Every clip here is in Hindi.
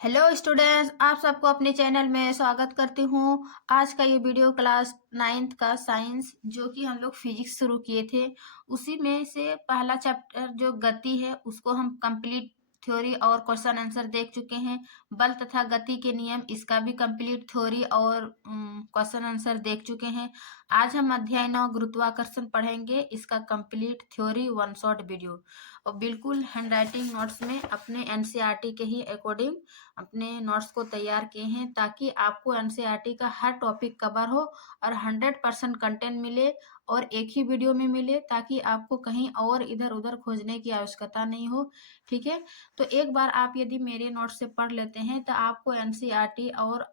हेलो स्टूडेंट्स, आप सबको अपने चैनल में स्वागत करती हूँ। आज का ये वीडियो क्लास 9th का साइंस जो कि हम लोग फिजिक्स शुरू किए थे उसी में से पहला चैप्टर जो गति है उसको हम कंप्लीट थ्योरी और क्वेश्चन आंसर देख चुके हैं। बल तथा गति के नियम इसका भी कंप्लीट थ्योरी और क्वेश्चन आंसर देख चुके हैं। आज हम अध्याय 9 गुरुत्वाकर्षण पढ़ेंगे, इसका complete theory one shot video और बिल्कुल हैंडराइटिंग नोट्स में अपने एनसीईआरटी के ही अकॉर्डिंग अपने नोट्स को तैयार किए हैं ताकि आपको एनसीईआरटी का हर टॉपिक कवर हो और 100% कंटेंट मिले और एक ही वीडियो में मिले ताकि आपको कहीं और इधर उधर खोजने की आवश्यकता नहीं हो। ठीक है, तो एक बार आप यदि मेरे नोट्स से पढ़ लेते हैं तो आपको एनसीईआरटी और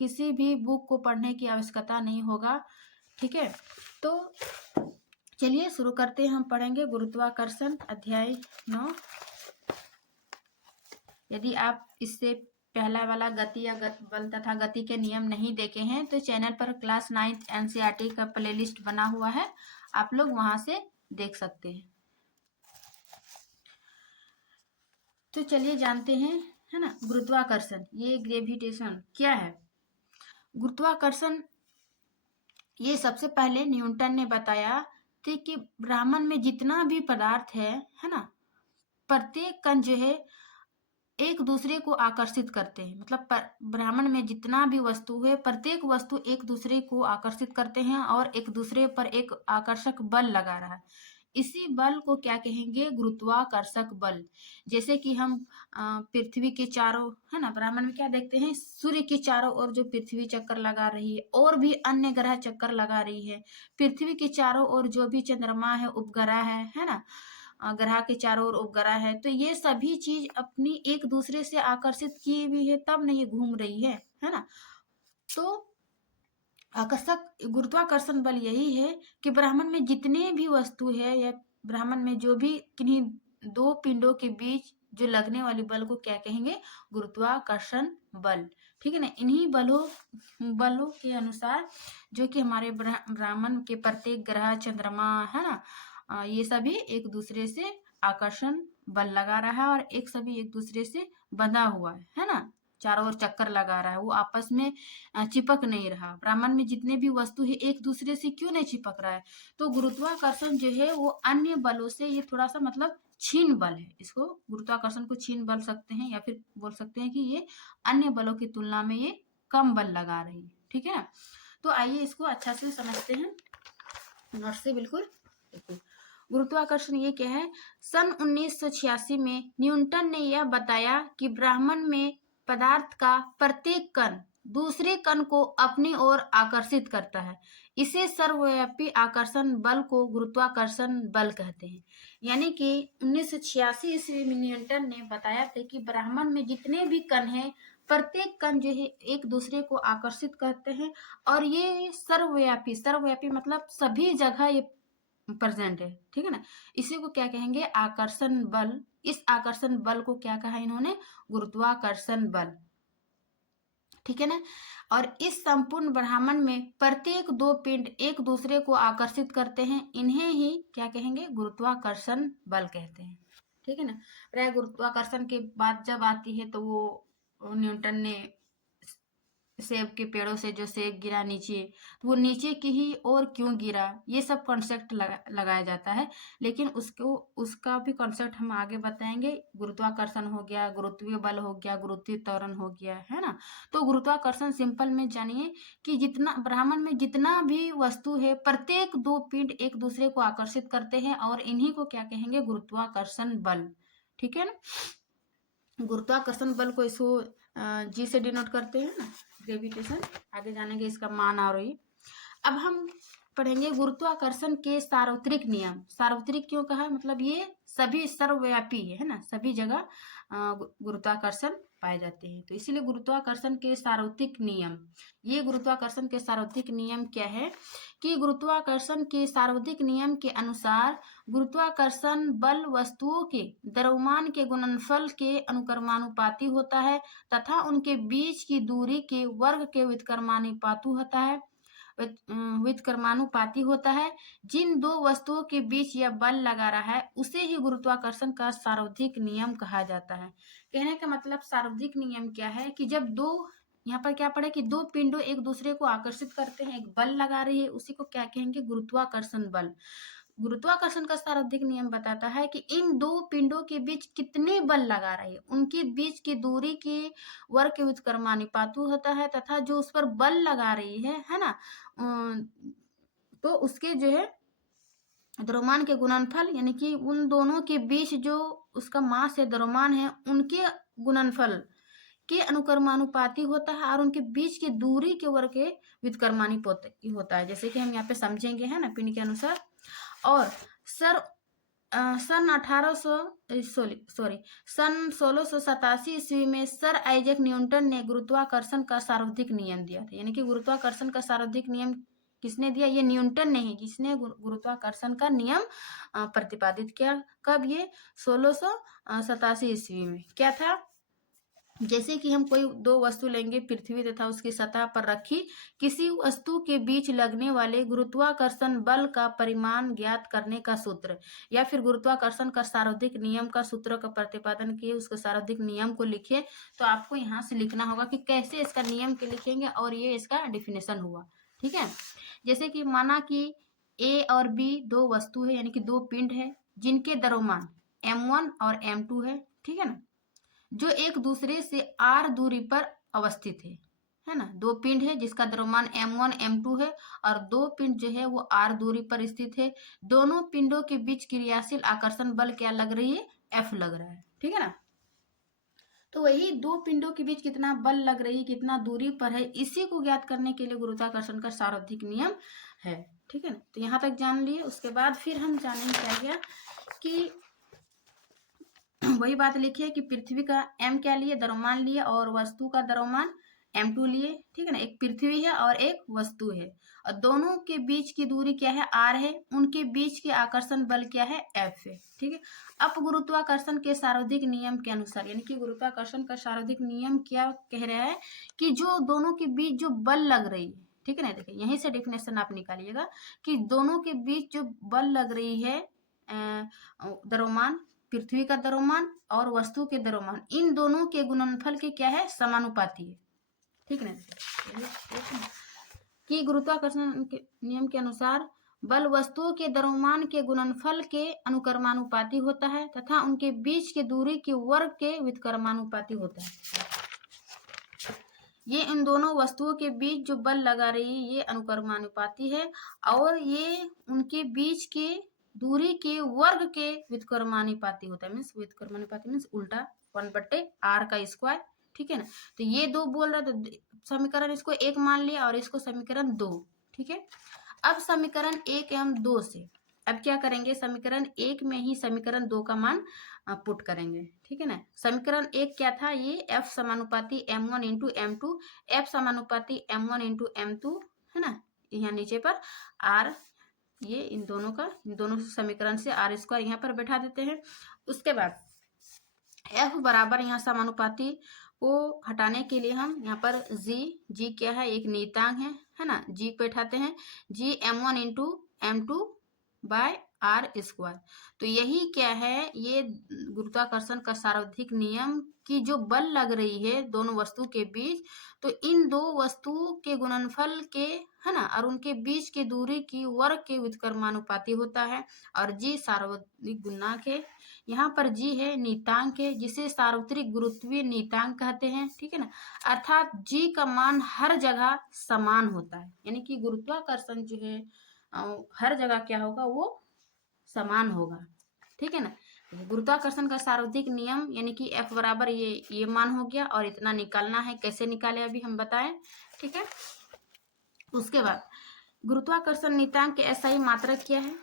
किसी भी बुक को पढ़ने की आवश्यकता नहीं होगा। ठीक है, तो चलिए शुरू करते हैं। हम पढ़ेंगे गुरुत्वाकर्षण अध्याय 9। यदि आप इससे पहला वाला गति या बल तथा गति के नियम नहीं देखे हैं तो चैनल पर क्लास 9th एनसीईआरटी का प्लेलिस्ट बना हुआ है, आप लोग वहां से देख सकते हैं। तो चलिए जानते हैं, है ना, गुरुत्वाकर्षण ये ग्रेविटेशन क्या है। गुरुत्वाकर्षण ये सबसे पहले न्यूटन ने बताया थे कि ब्रह्मांड में जितना भी पदार्थ है ना, प्रत्येक कण जो है एक दूसरे को आकर्षित करते हैं। मतलब ब्रह्मांड में जितना भी वस्तु है प्रत्येक वस्तु एक दूसरे को आकर्षित करते हैं और एक दूसरे पर एक आकर्षक बल लगा रहा है। इसी बल को क्या कहेंगे? गुरुत्वाकर्षक बल। जैसे कि हम पृथ्वी के चारों, है ना, ब्रह्मांड में क्या देखते हैं, सूर्य के चारों ओर जो पृथ्वी चक्कर लगा रही है और भी अन्य ग्रह चक्कर लगा रही है। पृथ्वी के चारों ओर जो भी चंद्रमा है, उपग्रह है ना, ग्रह के चारों ओर उपग्रह है, तो ये सभी चीज अपनी एक दूसरे से आकर्षित की हुई है तब नहीं घूम रही है ना। तो आकर्षक गुरुत्वाकर्षण बल यही है कि ब्रह्मांड में जितने भी वस्तु है या ब्रह्मांड में जो भी किन्हीं दो पिंडों के बीच जो लगने वाली बल को क्या कहेंगे? गुरुत्वाकर्षण बल। ठीक है ना, इन्हीं बलों के अनुसार जो कि हमारे ब्रह्मांड के प्रत्येक ग्रह, चंद्रमा, है ना, ये सभी एक दूसरे से आकर्षण बल लगा रहा है और एक सभी एक दूसरे से बंधा हुआ है ना, चारों ओर चक्कर लगा रहा है, वो आपस में चिपक नहीं रहा। ब्रह्मांड में जितने भी वस्तु है एक दूसरे से क्यों नहीं चिपक रहा है? तो गुरुत्वाकर्षण जो है वो अन्य बलों से ये थोड़ा सा मतलब छीन बल है। इसको गुरुत्वाकर्षण को छीन बल सकते हैं या फिर बोल सकते हैं कि ये अन्य बलों की तुलना में ये कम बल लगा रही है। ठीक है ना, तो आइए इसको अच्छा से समझते हैं नोट से। बिल्कुल गुरुत्वाकर्षण ये क्या है? सन 1986 में न्यूटन ने यह बताया कि ब्रह्मांड में पदार्थ का प्रत्येक कण दूसरे कण को अपनी ओर आकर्षित करता है। इसे सर्वव्यापी आकर्षण बल को गुरुत्वाकर्षण बल कहते हैं। यानी कि 1986 ईस्वी में न्यूटन ने बताया था कि ब्रह्मांड में जितने भी कण हैं प्रत्येक कण जो है एक दूसरे को आकर्षित करते हैं और ये सर्वव्यापी मतलब सभी जगह ये प्रेजेंट है। ठीक है ना, इसी को क्या कहेंगे? आकर्षण बल। इस आकर्षण बल को क्या कहा इन्होंने? गुरुत्वाकर्षण बल। ठीक है ना, और इस संपूर्ण ब्रह्मांड में प्रत्येक दो पिंड एक दूसरे को आकर्षित करते हैं, इन्हें ही क्या कहेंगे? गुरुत्वाकर्षण बल कहते हैं। ठीक है ना, प्राय गुरुत्वाकर्षण के बाद जब आती है तो वो न्यूटन ने सेब के पेड़ों से जो सेब गिरा नीचे, तो वो नीचे की ही और क्यों गिरा, ये सब कॉन्सेप्ट लगाया जाता है। लेकिन उसका भी कॉन्सेप्ट हम आगे बताएंगे। गुरुत्वाकर्षण हो गया, गुरुत्वीय बल हो गया, गुरुत्वीय त्वरण हो गया, है ना। तो गुरुत्वाकर्षण सिंपल में जानिए कि जितना ब्रह्मांड में जितना भी वस्तु है प्रत्येक दो पिंड एक दूसरे को आकर्षित करते हैं और इन्हीं को क्या कहेंगे? गुरुत्वाकर्षण बल। ठीक है ना, गुरुत्वाकर्षण बल को इसको जी से डिनोट करते हैं ना, ग्रेविटेशन। आगे जानेंगे इसका मान और ये। अब हम पढ़ेंगे गुरुत्वाकर्षण के सार्वत्रिक नियम। सार्वत्रिक क्यों कहा? मतलब ये सभी सर्वव्यापी है ना, सभी जगह गुरुत्वाकर्षण पाए जाते हैं, तो इसीलिए गुरुत्वाकर्षण के सार्वत्रिक नियम। ये गुरुत्वाकर्षण के सार्वत्रिक नियम क्या है कि गुरुत्वाकर्षण के सार्वत्रिक नियम के अनुसार गुरुत्वाकर्षण बल वस्तुओं के द्रव्यमान के गुणनफल के अनुक्रमानुपाती होता है तथा उनके बीच की दूरी के वर्ग के व्युत्क्रमानुपाती होता है। व्युत्क्रमानुपाती होता है। जिन दो वस्तुओं के बीच यह बल लगा रहा है उसे ही गुरुत्वाकर्षण का सार्वधिक नियम कहा जाता है। कहने का मतलब सार्वधिक नियम क्या है कि जब दो, यहाँ पर क्या पढ़े कि दो पिंडों एक दूसरे को आकर्षित करते हैं, एक बल लगा रही है, उसी को क्या कहेंगे? गुरुत्वाकर्षण बल। गुरुत्वाकर्षण का सार्वधिक नियम बताता है कि इन दो पिंडों के बीच कितने बल लगा रहे हैं, उनके बीच की दूरी के वर्ग के व्युत्क्रमानुपाती होता है, तथा जो उस पर बल लगा रही है ना, तो उसके जो है द्रव्यमान के गुणनफल, यानी कि उन दोनों के बीच जो उसका मास या द्रव्यमान है उनके गुणनफल के अनुक्रमानुपाती होता है और उनके बीच की दूरी के वर्ग के व्युत्क्रमानुपाती होता है, जैसे कि हम यहाँ पे समझेंगे, है ना, पिंड के अनुसार। और सन 1687 ईस्वी में सर आइजैक न्यूटन ने गुरुत्वाकर्षण का सार्वधिक नियम दिया था। यानी कि गुरुत्वाकर्षण का सार्वधिक नियम किसने दिया? ये न्यूटन ने ही, जिसने गुरुत्वाकर्षण का नियम प्रतिपादित किया। कब? ये 1687 ईस्वी में। क्या था? जैसे कि हम कोई दो वस्तु लेंगे, पृथ्वी तथा उसकी सतह पर रखी किसी वस्तु के बीच लगने वाले गुरुत्वाकर्षण बल का परिमाण ज्ञात करने का सूत्र, या फिर गुरुत्वाकर्षण का सार्वधिक नियम का सूत्र का प्रतिपादन किए, उसके सार्वधिक नियम को लिखे। तो आपको यहाँ से लिखना होगा कि कैसे इसका नियम के लिखेंगे, और ये इसका डिफिनेशन हुआ। ठीक है, जैसे कि माना कि ए और बी दो वस्तु है, यानी कि दो पिंड है, जिनके द्रव्यमान m1 और m2 है। ठीक है ना, जो एक दूसरे से r दूरी पर अवस्थित है ना। दो पिंड है जिसका द्रव्यमान m1 m2 है, और दो पिंड जो है वो r दूरी पर स्थित है। दोनों पिंडों के बीच क्रियाशील आकर्षण बल क्या लग रही है? F लग रहा है। ठीक है ना, तो वही दो पिंडों के बीच कितना बल लग रही है, कितना दूरी पर है, इसी को ज्ञात करने के लिए गुरुत्वाकर्षण का सार्वधिक नियम है। ठीक है ना, तो यहाँ तक जान लिए। उसके बाद फिर हम जानेंगे क्या गया कि वही बात लिखी है कि पृथ्वी का m क्या लिए? द्रव्यमान लिए, और वस्तु का द्रव्यमान m2 लिए। ठीक है ना, एक पृथ्वी है और एक वस्तु है, और दोनों के बीच की दूरी क्या है? r है। उनके बीच के आकर्षण बल क्या है? F है। ठीक है, अब गुरुत्वाकर्षण के सार्वधिक नियम के अनुसार, यानी कि गुरुत्वाकर्षण का सार्वधिक नियम क्या कह रहा है कि जो दोनों के बीच जो बल लग रही है, ठीक है ना, देखिए यहीं से डेफिनेशन आप निकालिएगा कि दोनों के बीच जो बल लग रही है, द्रव्यमान, पृथ्वी का द्रव्यमान और वस्तु के द्रव्यमान, इन दोनों के गुणनफल के क्या है? समानुपाती है। ठीक है ना, कि गुरुत्वाकर्षण के नियम के अनुसार बल वस्तुओं के द्रव्यमान के गुणनफल के अनुक्रमानुपाती होता है, तथा उनके बीच की दूरी के वर्ग के व्युत्क्रमानुपाती होता है। ये इन दोनों वस्तुओं के बीच जो बल लगा रही है ये अनुक्रमानुपाती है, और ये उनके बीच के दूरी के वर्ग के व्युत्क्रमानुपाती होता है। मीन्स व्युत्क्रमानुपाती मीन्स उल्टा 1/r का स्क्वायर। ठीक है ना, तो ये दो बोल रहा था, समीकरण इसको एक मान लिया और इसको समीकरण 2। ठीक है, अब समीकरण 1 एवं 2 से अब क्या करेंगे? समीकरण 1 में ही समीकरण 2 का मान पुट करेंगे। ठीक है ना, समीकरण 1 क्या था? ये F समानुपाती m1 इंटू m2, F समानुपाती m1 इंटू m2, है ना, यहाँ नीचे पर r, ये इन दोनों समीकरण से r स्क्वायर यहाँ पर बैठा देते हैं। उसके बाद F बराबर, यहाँ समानुपाती को हटाने के लिए हम यहाँ पर g क्या है? एक नियतांक है ना, g को बैठाते हैं, g m1 into m2 by r square. तो यही क्या है? ये गुरुत्वाकर्षण का सार्वधिक नियम की जो बल लग रही है दोनों वस्तु के बीच, तो इन दो वस्तुओं के गुणनफल के, है ना, और उनके बीच की दूरी की वर्ग के व्युत्क्रमानुपाती होता है। और जी सार्वत्रिक गुणांक है, यहाँ पर जी है नियतांक है, जिसे सार्वत्रिक गुरुत्वीय नियतांक कहते हैं। ठीक है ना, अर्थात जी का मान हर जगह समान होता है, यानी कि गुरुत्वाकर्षण जो है हर जगह क्या होगा? वो समान होगा। ठीक है ना, गुरुत्वाकर्षण का सार्वत्रिक नियम यानी कि F बराबर ये मान हो गया, और इतना निकालना है। कैसे निकाले अभी हम बताएं। ठीक है, उसके बाद गुरुत्वाकर्षण नियतांक के SI मात्रक क्या है?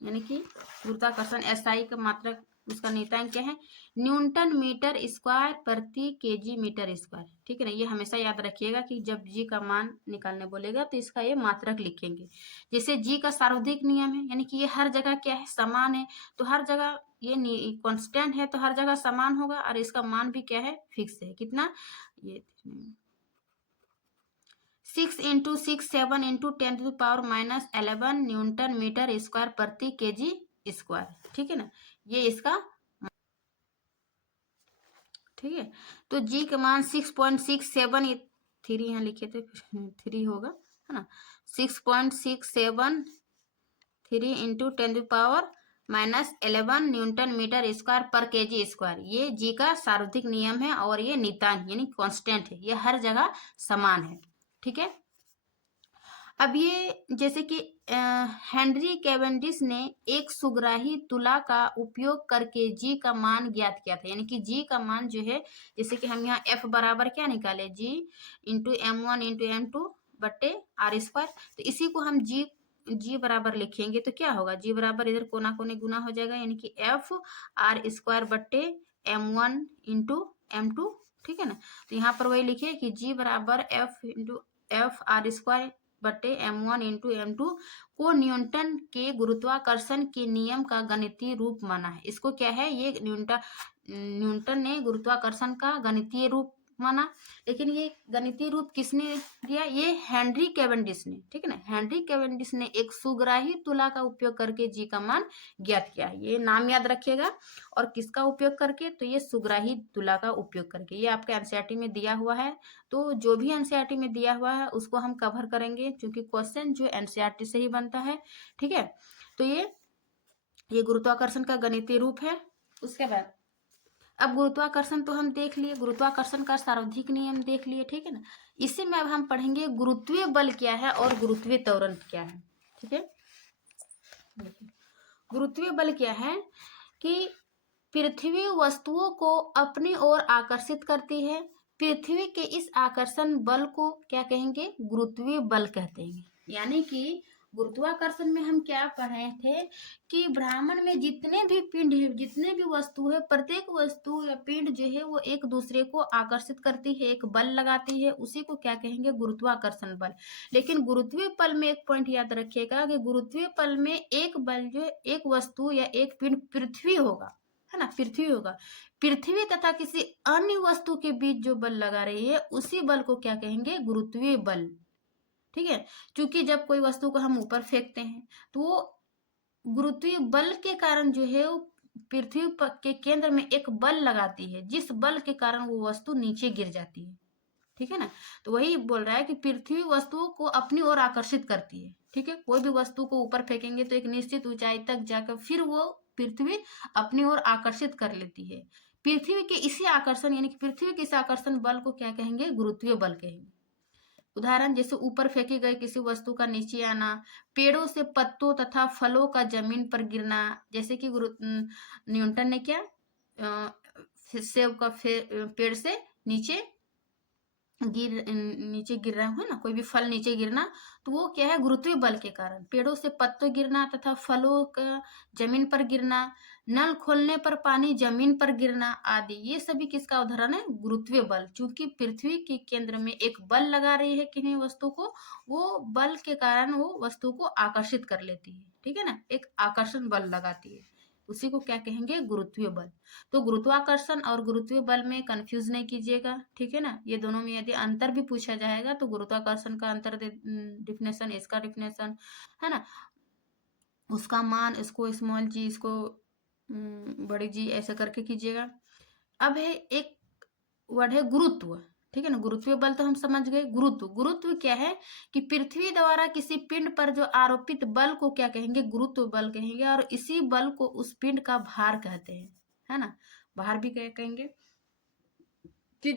यानी कि गुरुत्वाकर्षण SI का मात्रक, उसका नियतांक क्या है? न्यूटन मीटर स्क्वायर प्रति केजी मीटर स्क्वायर। ठीक है ना, ये हमेशा याद रखिएगा कि जब जी का मान निकालने बोलेगा तो इसका ये मात्रक लिखेंगे। जैसे जी का सार्वत्रिक नियम है, यानी कि ये हर जगह क्या है? समान है, तो हर जगह ये कांस्टेंट है, तो हर जगह समान होगा, और इसका मान भी क्या है? फिक्स है। कितना? ये 6 × 6 7 × 10⁻11 न्यूटन मीटर स्क्वायर प्रति केजी स्क्वायर, ठीक है ना। ये इसका ठीक है। तो जी का मान 6.67, 3 यहाँ लिखे थे, 3 होगा है ना। 6.673 × 10⁻11 न्यूटन मीटर स्क्वायर पर केजी स्क्वायर, ये जी का सार्वत्रिक नियम है और ये नियतांक यानी कांस्टेंट है, ये हर जगह समान है, ठीक है। अब ये जैसे कि हेनरी कैवेंडिश ने एक सुग्राही तुला का उपयोग करके जी का मान ज्ञात किया था, यानी कि जी का मान जो है, जैसे कि हम यहाँ एफ बराबर क्या निकाले, जी इंटू m1 इंटू m2 बट्टे आर स्क्वायर, तो इसी को हम जी बराबर लिखेंगे तो क्या होगा, जी बराबर इधर कोना कोने गुना हो जाएगा, यानी कि एफ आर स्क्वायर बट्टे m1 इंटू m2, ठीक है ना। तो यहाँ पर वही लिखे कि जी बराबर एफ आर स्क्वायर बटे m1 इंटू m2 को न्यूटन के गुरुत्वाकर्षण के नियम का गणितीय रूप माना है। इसको क्या है, ये न्यूटन ने गुरुत्वाकर्षण का गणितीय रूप माना, लेकिन ये गणितीय रूप किसने दिया, ये हेनरी कैवेंडिश ने, ठीक है ना। हेनरी कैवेंडिश ने एक सुग्राही तुला का उपयोग करके जी का मान ज्ञात किया, ये नाम याद रखिएगा। और किसका उपयोग करके, तो ये सुग्राही तुला का उपयोग करके, ये आपके एनसीईआरटी में दिया हुआ है। तो जो भी एनसीईआरटी में दिया हुआ है उसको हम कवर करेंगे, क्योंकि क्वेश्चन जो एनसीईआरटी से ही बनता है, ठीक है। तो ये गुरुत्वाकर्षण का गणितीय रूप है। उसके बाद अब गुरुत्वाकर्षण तो हम देख लिए, गुरुत्वाकर्षण का सार्वत्रिक नियम देख लिए, ठीक है ना। इसी में अब हम पढ़ेंगे गुरुत्वीय बल क्या है और गुरुत्वीय त्वरण क्या है, ठीक है। गुरुत्वीय बल क्या है कि पृथ्वी वस्तुओं को अपनी ओर आकर्षित करती है। पृथ्वी के इस आकर्षण बल को क्या कहेंगे, गुरुत्वीय बल कहते हैं। यानी कि गुरुत्वाकर्षण में हम क्या पढ़े थे कि ब्रह्मांड में जितने भी पिंड है, जितने भी वस्तु है, प्रत्येक वस्तु या पिंड जो है वो एक दूसरे को आकर्षित करती है, एक बल लगाती है, उसी को क्या कहेंगे, गुरुत्वाकर्षण बल। लेकिन गुरुत्वीय बल में एक पॉइंट याद रखिएगा कि गुरुत्वीय बल में एक बल जो एक वस्तु या एक पिंड पृथ्वी होगा, है ना, पृथ्वी होगा। पृथ्वी तथा किसी अन्य वस्तु के बीच जो बल लगा रही है उसी बल को क्या कहेंगे, गुरुत्वीय बल, ठीक है। क्योंकि जब कोई वस्तु को हम ऊपर फेंकते हैं तो वो गुरुत्वीय बल के कारण जो है वो पृथ्वी के केंद्र में एक बल लगाती है, जिस बल के कारण वो वस्तु नीचे गिर जाती है, ठीक है ना। तो वही बोल रहा है कि पृथ्वी वस्तुओं को अपनी ओर आकर्षित करती है, ठीक है। कोई भी वस्तु को ऊपर फेंकेंगे तो एक निश्चित ऊंचाई तक जाकर फिर वो पृथ्वी अपनी ओर आकर्षित कर लेती है। पृथ्वी के इसी आकर्षण यानी कि पृथ्वी के इस आकर्षण बल को क्या कहेंगे, गुरुत्वीय बल कहेंगे। उदाहरण जैसे ऊपर फेंकी गई किसी वस्तु का नीचे आना, पेड़ों से पत्तों तथा फलों का जमीन पर गिरना, जैसे कि न्यूटन ने क्या सेब का पेड़ से नीचे गिर रहा है ना, कोई भी फल नीचे गिरना, तो वो क्या है, गुरुत्वीय बल के कारण। पेड़ों से पत्तों गिरना तथा फलों का जमीन पर गिरना, नल खोलने पर पानी जमीन पर गिरना आदि, ये सभी किसका उदाहरण है, गुरुत्वीय बल। चूंकि पृथ्वी के केंद्र में एक बल लगा रही है किन्हीं वस्तु को, वो बल के कारण वो वस्तु को आकर्षित कर लेती है, ठीक है ना, एक आकर्षण बल लगाती है, उसी को क्या कहेंगे, गुरुत्वीय बल। तो गुरुत्वाकर्षण और गुरुत्वीय बल में कंफ्यूज नहीं कीजिएगा, ठीक है ना। ये दोनों में यदि अंतर भी पूछा जाएगा तो गुरुत्वाकर्षण का अंतर डिफिनेशन, इसका डिफिनेशन, है ना, उसका मान, इसको स्मॉल जी, इसको बड़ी जी, ऐसे करके कीजिएगा। अब है एक वर्ड है गुरुत्व, ठीक है ना। गुरुत्वीय बल तो हम समझ गए। गुरुत्व क्या है कि पृथ्वी द्वारा किसी पिंड पर जो आरोपित बल को क्या कहेंगे, गुरुत्व बल कहेंगे, और इसी बल को उस पिंड का भार कहते हैं, है ना, भार भी कहेंगे। कि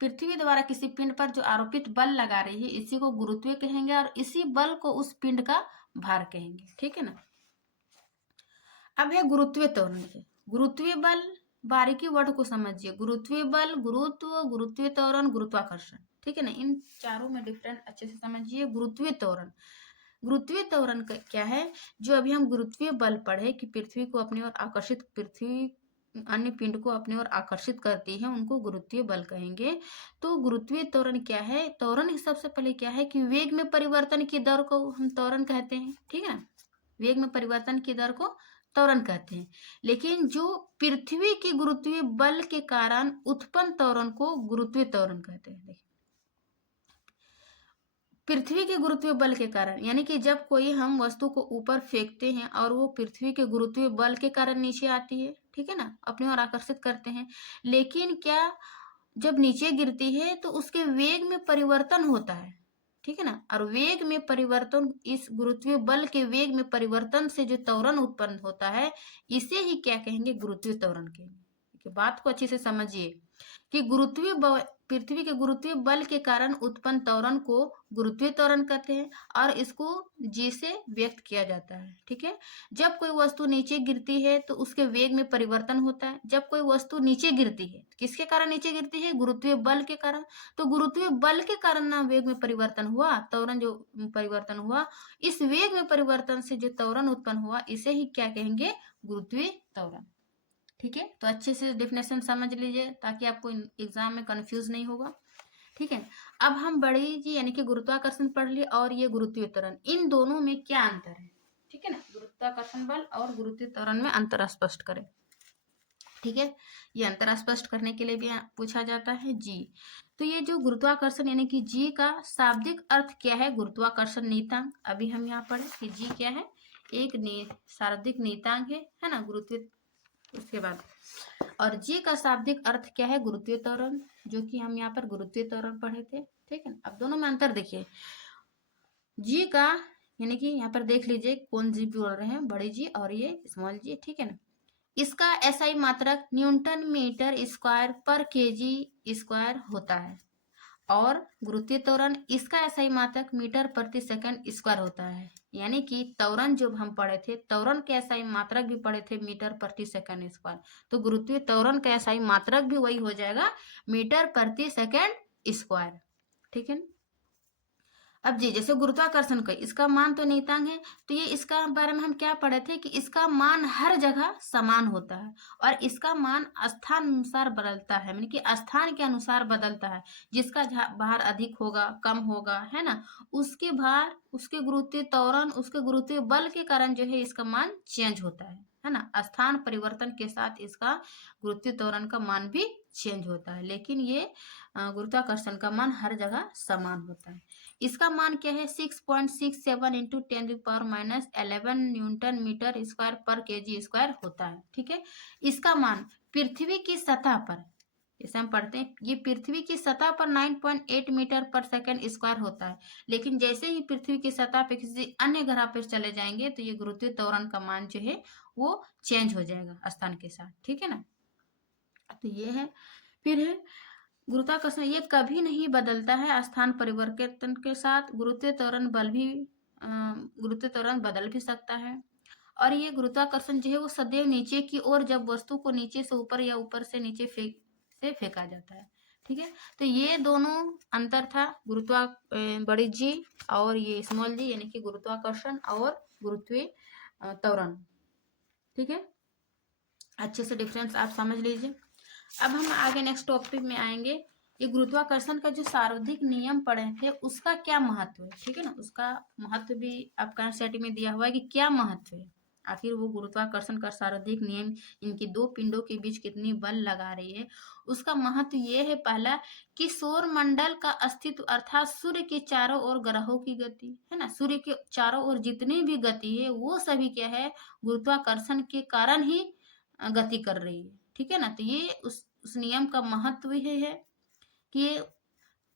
पृथ्वी द्वारा किसी पिंड पर जो आरोपित बल लगा रही है इसी को गुरुत्व कहेंगे, और इसी बल को उस पिंड का भार कहेंगे, ठीक है ना। अब है गुरुत्वीय त्वरण। गुरुत्वीय बल, बारीकी वर्ड को समझिए, गुरुत्वीय बल, गुरुत्व, गुरुत्वीय त्वरण, गुरुत्वाकर्षण, ठीक है ना। इन चारों में डिफरेंट अच्छे से समझिए। गुरुत्वीय त्वरण, गुरुत्वीय त्वरण क्या है, जो अभी हम गुरुत्वीय बल पढ़े कि पृथ्वी को अपनी ओर आकर्षित, पृथ्वी अन्य पिंड को अपनी ओर आकर्षित करती है, उनको गुरुत्वीय बल कहेंगे। तो गुरुत्वीय त्वरण क्या है, त्वरण सबसे पहले क्या है कि वेग में परिवर्तन की दर को हम त्वरण कहते हैं, ठीक है ना, वेग में परिवर्तन की दर को त्वरण कहते हैं। लेकिन जो पृथ्वी के गुरुत्वीय बल के कारण उत्पन्न त्वरण को गुरुत्वीय त्वरण कहते हैं। पृथ्वी के गुरुत्वीय बल के कारण, यानी कि जब कोई हम वस्तु को ऊपर फेंकते हैं और वो पृथ्वी के गुरुत्वीय बल के कारण नीचे आती है, ठीक है ना, अपनी ओर आकर्षित करते हैं। लेकिन क्या जब नीचे गिरती है तो उसके वेग में परिवर्तन होता है, ठीक है ना, और वेग में परिवर्तन, इस गुरुत्वीय बल के वेग में परिवर्तन से जो त्वरण उत्पन्न होता है, इसे ही क्या कहेंगे, गुरुत्वीय त्वरण कहेंगे। बात को अच्छे से समझिए कि पृथ्वी के गुरुत्वीय बल के कारण उत्पन्न त्वरण को गुरुत्वीय त्वरण कहते हैं और इसको जी से व्यक्त किया जाता है, ठीक है। जब कोई वस्तु नीचे गिरती है तो उसके वेग में परिवर्तन होता है। जब कोई वस्तु नीचे गिरती है, किसके कारण नीचे गिरती है, गुरुत्वीय बल के कारण। तो गुरुत्वीय बल के कारण ना वेग में परिवर्तन हुआ, त्वरण जो परिवर्तन हुआ, इस वेग में परिवर्तन से जो त्वरण उत्पन्न हुआ, इसे ही क्या कहेंगे, गुरुत्वीय त्वरण, ठीक है। तो अच्छे से डेफिनेशन समझ लीजिए ताकि आपको एग्जाम में कंफ्यूज नहीं होगा, ठीक है। अब हम बड़ी जी यानी कि गुरुत्वाकर्षण पढ़ लिए और ये गुरुत्वीय त्वरण, इन दोनों में क्या अंतर है, ठीक है ना। गुरुत्वाकर्षण बल और गुरुत्वीय त्वरण में अंतर स्पष्ट करें, ठीक है। ये अंतर स्पष्ट करने के लिए भी पूछा जाता है जी। तो ये जो गुरुत्वाकर्षण यानी कि जी का शाब्दिक अर्थ क्या है, गुरुत्वाकर्षण नियतांक। अभी हम यहाँ पढ़े कि जी क्या है, एक शाब्दिक नियतांक है ना, गुरुत्वीय। उसके बाद और जी का शाब्दिक अर्थ क्या है, गुरुत्वीय त्वरण, जो कि हम यहाँ पर गुरुत्वीय त्वरण पढ़े थे, ठीक है। अब दोनों में अंतर देखिए। जी का यानी कि यहाँ पर देख लीजिए कौन जी बोल रहे हैं, बड़ी जी और ये स्मॉल जी, ठीक है ना। इसका एसआई मात्रक न्यूटन मीटर स्क्वायर पर केजी स्क्वायर होता है और गुरुत्वीय त्वरण इसका एसआई मात्रक मीटर प्रति सेकंड स्क्वायर होता है। यानी कि त्वरण जो हम पढ़े थे, त्वरण के एसआई मात्रक भी पढ़े थे मीटर प्रति सेकंड स्क्वायर, तो गुरुत्वीय त्वरण का एसआई मात्रक भी वही हो जाएगा, मीटर प्रति सेकंड स्क्वायर, ठीक है। अब जी जैसे गुरुत्वाकर्षण का इसका मान तो नियतांक है, तो ये इसका बारे में हम क्या पढ़े थे कि इसका मान हर जगह समान होता है और इसका मान स्थान अनुसार बदलता है, यानी कि स्थान के अनुसार बदलता है। जिसका भार अधिक होगा, कम होगा, है ना, उसके भार, उसके गुरुत्वीय त्वरण, उसके गुरुत्वीय बल के कारण जो है इसका मान चेंज होता है ना। स्थान परिवर्तन के साथ इसका गुरुत्वीय त्वरण का मान भी चेंज होता है, लेकिन ये गुरुत्वाकर्षण का मान हर जगह समान होता है। इसका मान क्या है, 6.67 इंटू 10⁻11 न्यूटन मीटर स्क्वायर पर केजी स्क्वायर होता है, ठीक है। इसका मान पृथ्वी की सतह पर, जैसे हम पढ़ते हैं, ये पृथ्वी की सतह पर 9.8 मीटर पर सेकंड स्क्वायर होता है। लेकिन जैसे ही पृथ्वी की सतह पर किसी अन्य ग्रह पर चले जाएंगे तो ये गुरुत्वीय त्वरण का मान जो है वो चेंज हो जाएगा स्थान के साथ, ठीक है ना। तो ये है, फिर है गुरुत्वाकर्षण, ये कभी नहीं बदलता है स्थान परिवर्तन के साथ। गुरुत्वीय त्वरण गुरुत्वीय त्वरण बदल भी सकता है और ये गुरुत्वाकर्षण जो है वो सदैव नीचे की ओर, जब वस्तु को नीचे से ऊपर या ऊपर से नीचे फेंका जाता है, ठीक है। तो ये दोनों अंतर था बड़ी जी और ये स्मॉल जी, यानी कि गुरुत्वाकर्षण और गुरुत्वीय त्वरण, ठीक है। अच्छे से डिफरेंस आप समझ लीजिए। अब हम आगे नेक्स्ट टॉपिक में आएंगे, ये गुरुत्वाकर्षण का जो सर्वाधिक नियम पढ़े थे उसका क्या महत्व है, ठीक है ना। उसका महत्व भी आपका एनसीईआरटी में दिया हुआ है कि क्या महत्व है, आखिर वो गुरुत्वाकर्षण का सर्वाधिक नियम इनकी दो पिंडों के बीच कितनी बल लगा रही है, उसका महत्व ये है। पहला कि सौर मंडल का अस्तित्व, अर्थात सूर्य के चारों ओर ग्रहों की गति, है ना, सूर्य के चारों ओर जितनी भी गति है वो सभी क्या है, गुरुत्वाकर्षण के कारण ही गति कर रही है, ठीक है ना। तो ये उस नियम का महत्व ही है कि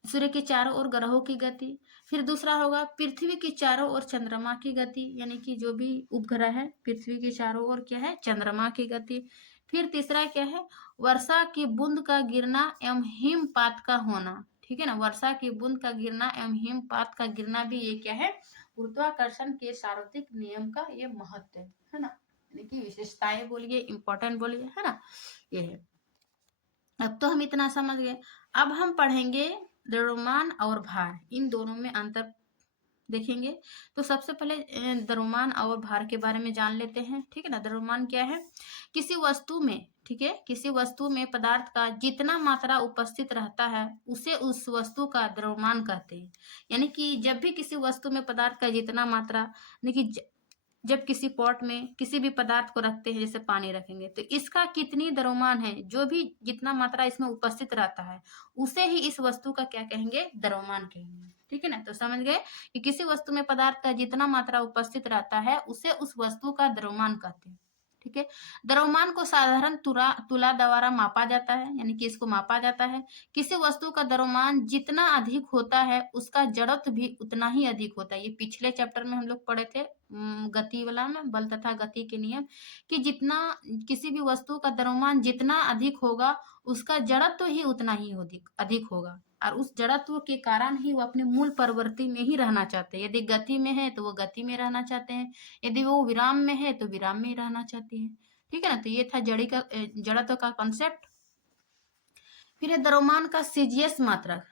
सूर्य के चारों ओर ग्रहों की गति। फिर दूसरा होगा पृथ्वी के चारों ओर चंद्रमा की गति, यानी कि जो भी उपग्रह है पृथ्वी के चारों ओर क्या है, चंद्रमा की गति। फिर तीसरा क्या है, वर्षा की बूंद का गिरना एवं हिमपात का होना, ठीक है ना। वर्षा की बूंद का गिरना एवं हिमपात का गिरना भी ये क्या है, गुरुत्वाकर्षण के सार्वत्रिक नियम का ये महत्व है ना, यानी कि विशेषताएं बोलिए, इंपॉर्टेंट बोलिए, है ना, ये है। अब तो हम इतना समझ गए। अब हम पढ़ेंगे द्रव्यमान और भार, इन दोनों में अंतर देखेंगे। तो सबसे पहले द्रव्यमान और भार के बारे में जान लेते हैं, ठीक है ना। द्रव्यमान क्या है, किसी वस्तु में, ठीक है, किसी वस्तु में पदार्थ का जितना मात्रा उपस्थित रहता है उसे उस वस्तु का द्रव्यमान कहते हैं। यानी कि जब भी किसी वस्तु में पदार्थ का जितना मात्रा, यानी कि जब किसी पॉट में किसी भी पदार्थ को रखते हैं, जैसे पानी रखेंगे, तो इसका कितनी द्रव्यमान है, जो भी जितना मात्रा इसमें उपस्थित रहता है, उसे ही इस वस्तु का क्या कहेंगे, द्रव्यमान कहेंगे। ठीक है ना। तो समझ गए कि किसी वस्तु में पदार्थ का जितना मात्रा उपस्थित रहता है उसे उस वस्तु का द्रव्यमान कहते हैं। ठीक है। द्रव्यमान को साधारण तुला द्वारा मापा जाता है, यानी कि इसको मापा जाता है। किसी वस्तु का द्रव्यमान जितना अधिक होता है उसका जड़त्व भी उतना ही अधिक होता है। ये पिछले चैप्टर में हम लोग पढ़े थे गति वाला में, बल तथा गति के नियम, कि जितना किसी भी वस्तु का द्रव्यमान जितना अधिक होगा उसका जड़त्व ही उतना ही अधिक होगा, और उस जड़त्व के कारण ही वो अपने मूल प्रवृत्ति में ही रहना चाहते हैं। यदि गति में है तो वो गति में रहना चाहते हैं, यदि वो विराम में है तो विराम में ही रहना चाहते हैं। ठीक है ना। तो ये था जड़त्व का कॉन्सेप्ट। फिर है द्रव्यमान का सीजीएस मात्रक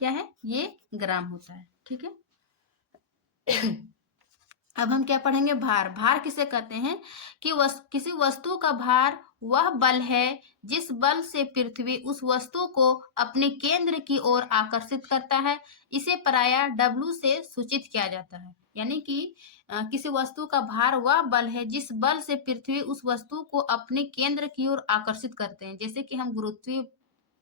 क्या है, ये ग्राम होता है। ठीक है। अब हम क्या पढ़ेंगे, भार। भार किसे कहते हैं कि किसी वस्तु का भार वह बल है जिस बल से पृथ्वी उस वस्तु को अपने केंद्र की ओर आकर्षित करता है। इसे प्रायः W से सूचित किया जाता है। यानी कि किसी वस्तु का भार वह बल है जिस बल से पृथ्वी उस वस्तु को अपने केंद्र की ओर आकर्षित करते हैं। जैसे कि हम गुरुत्वीय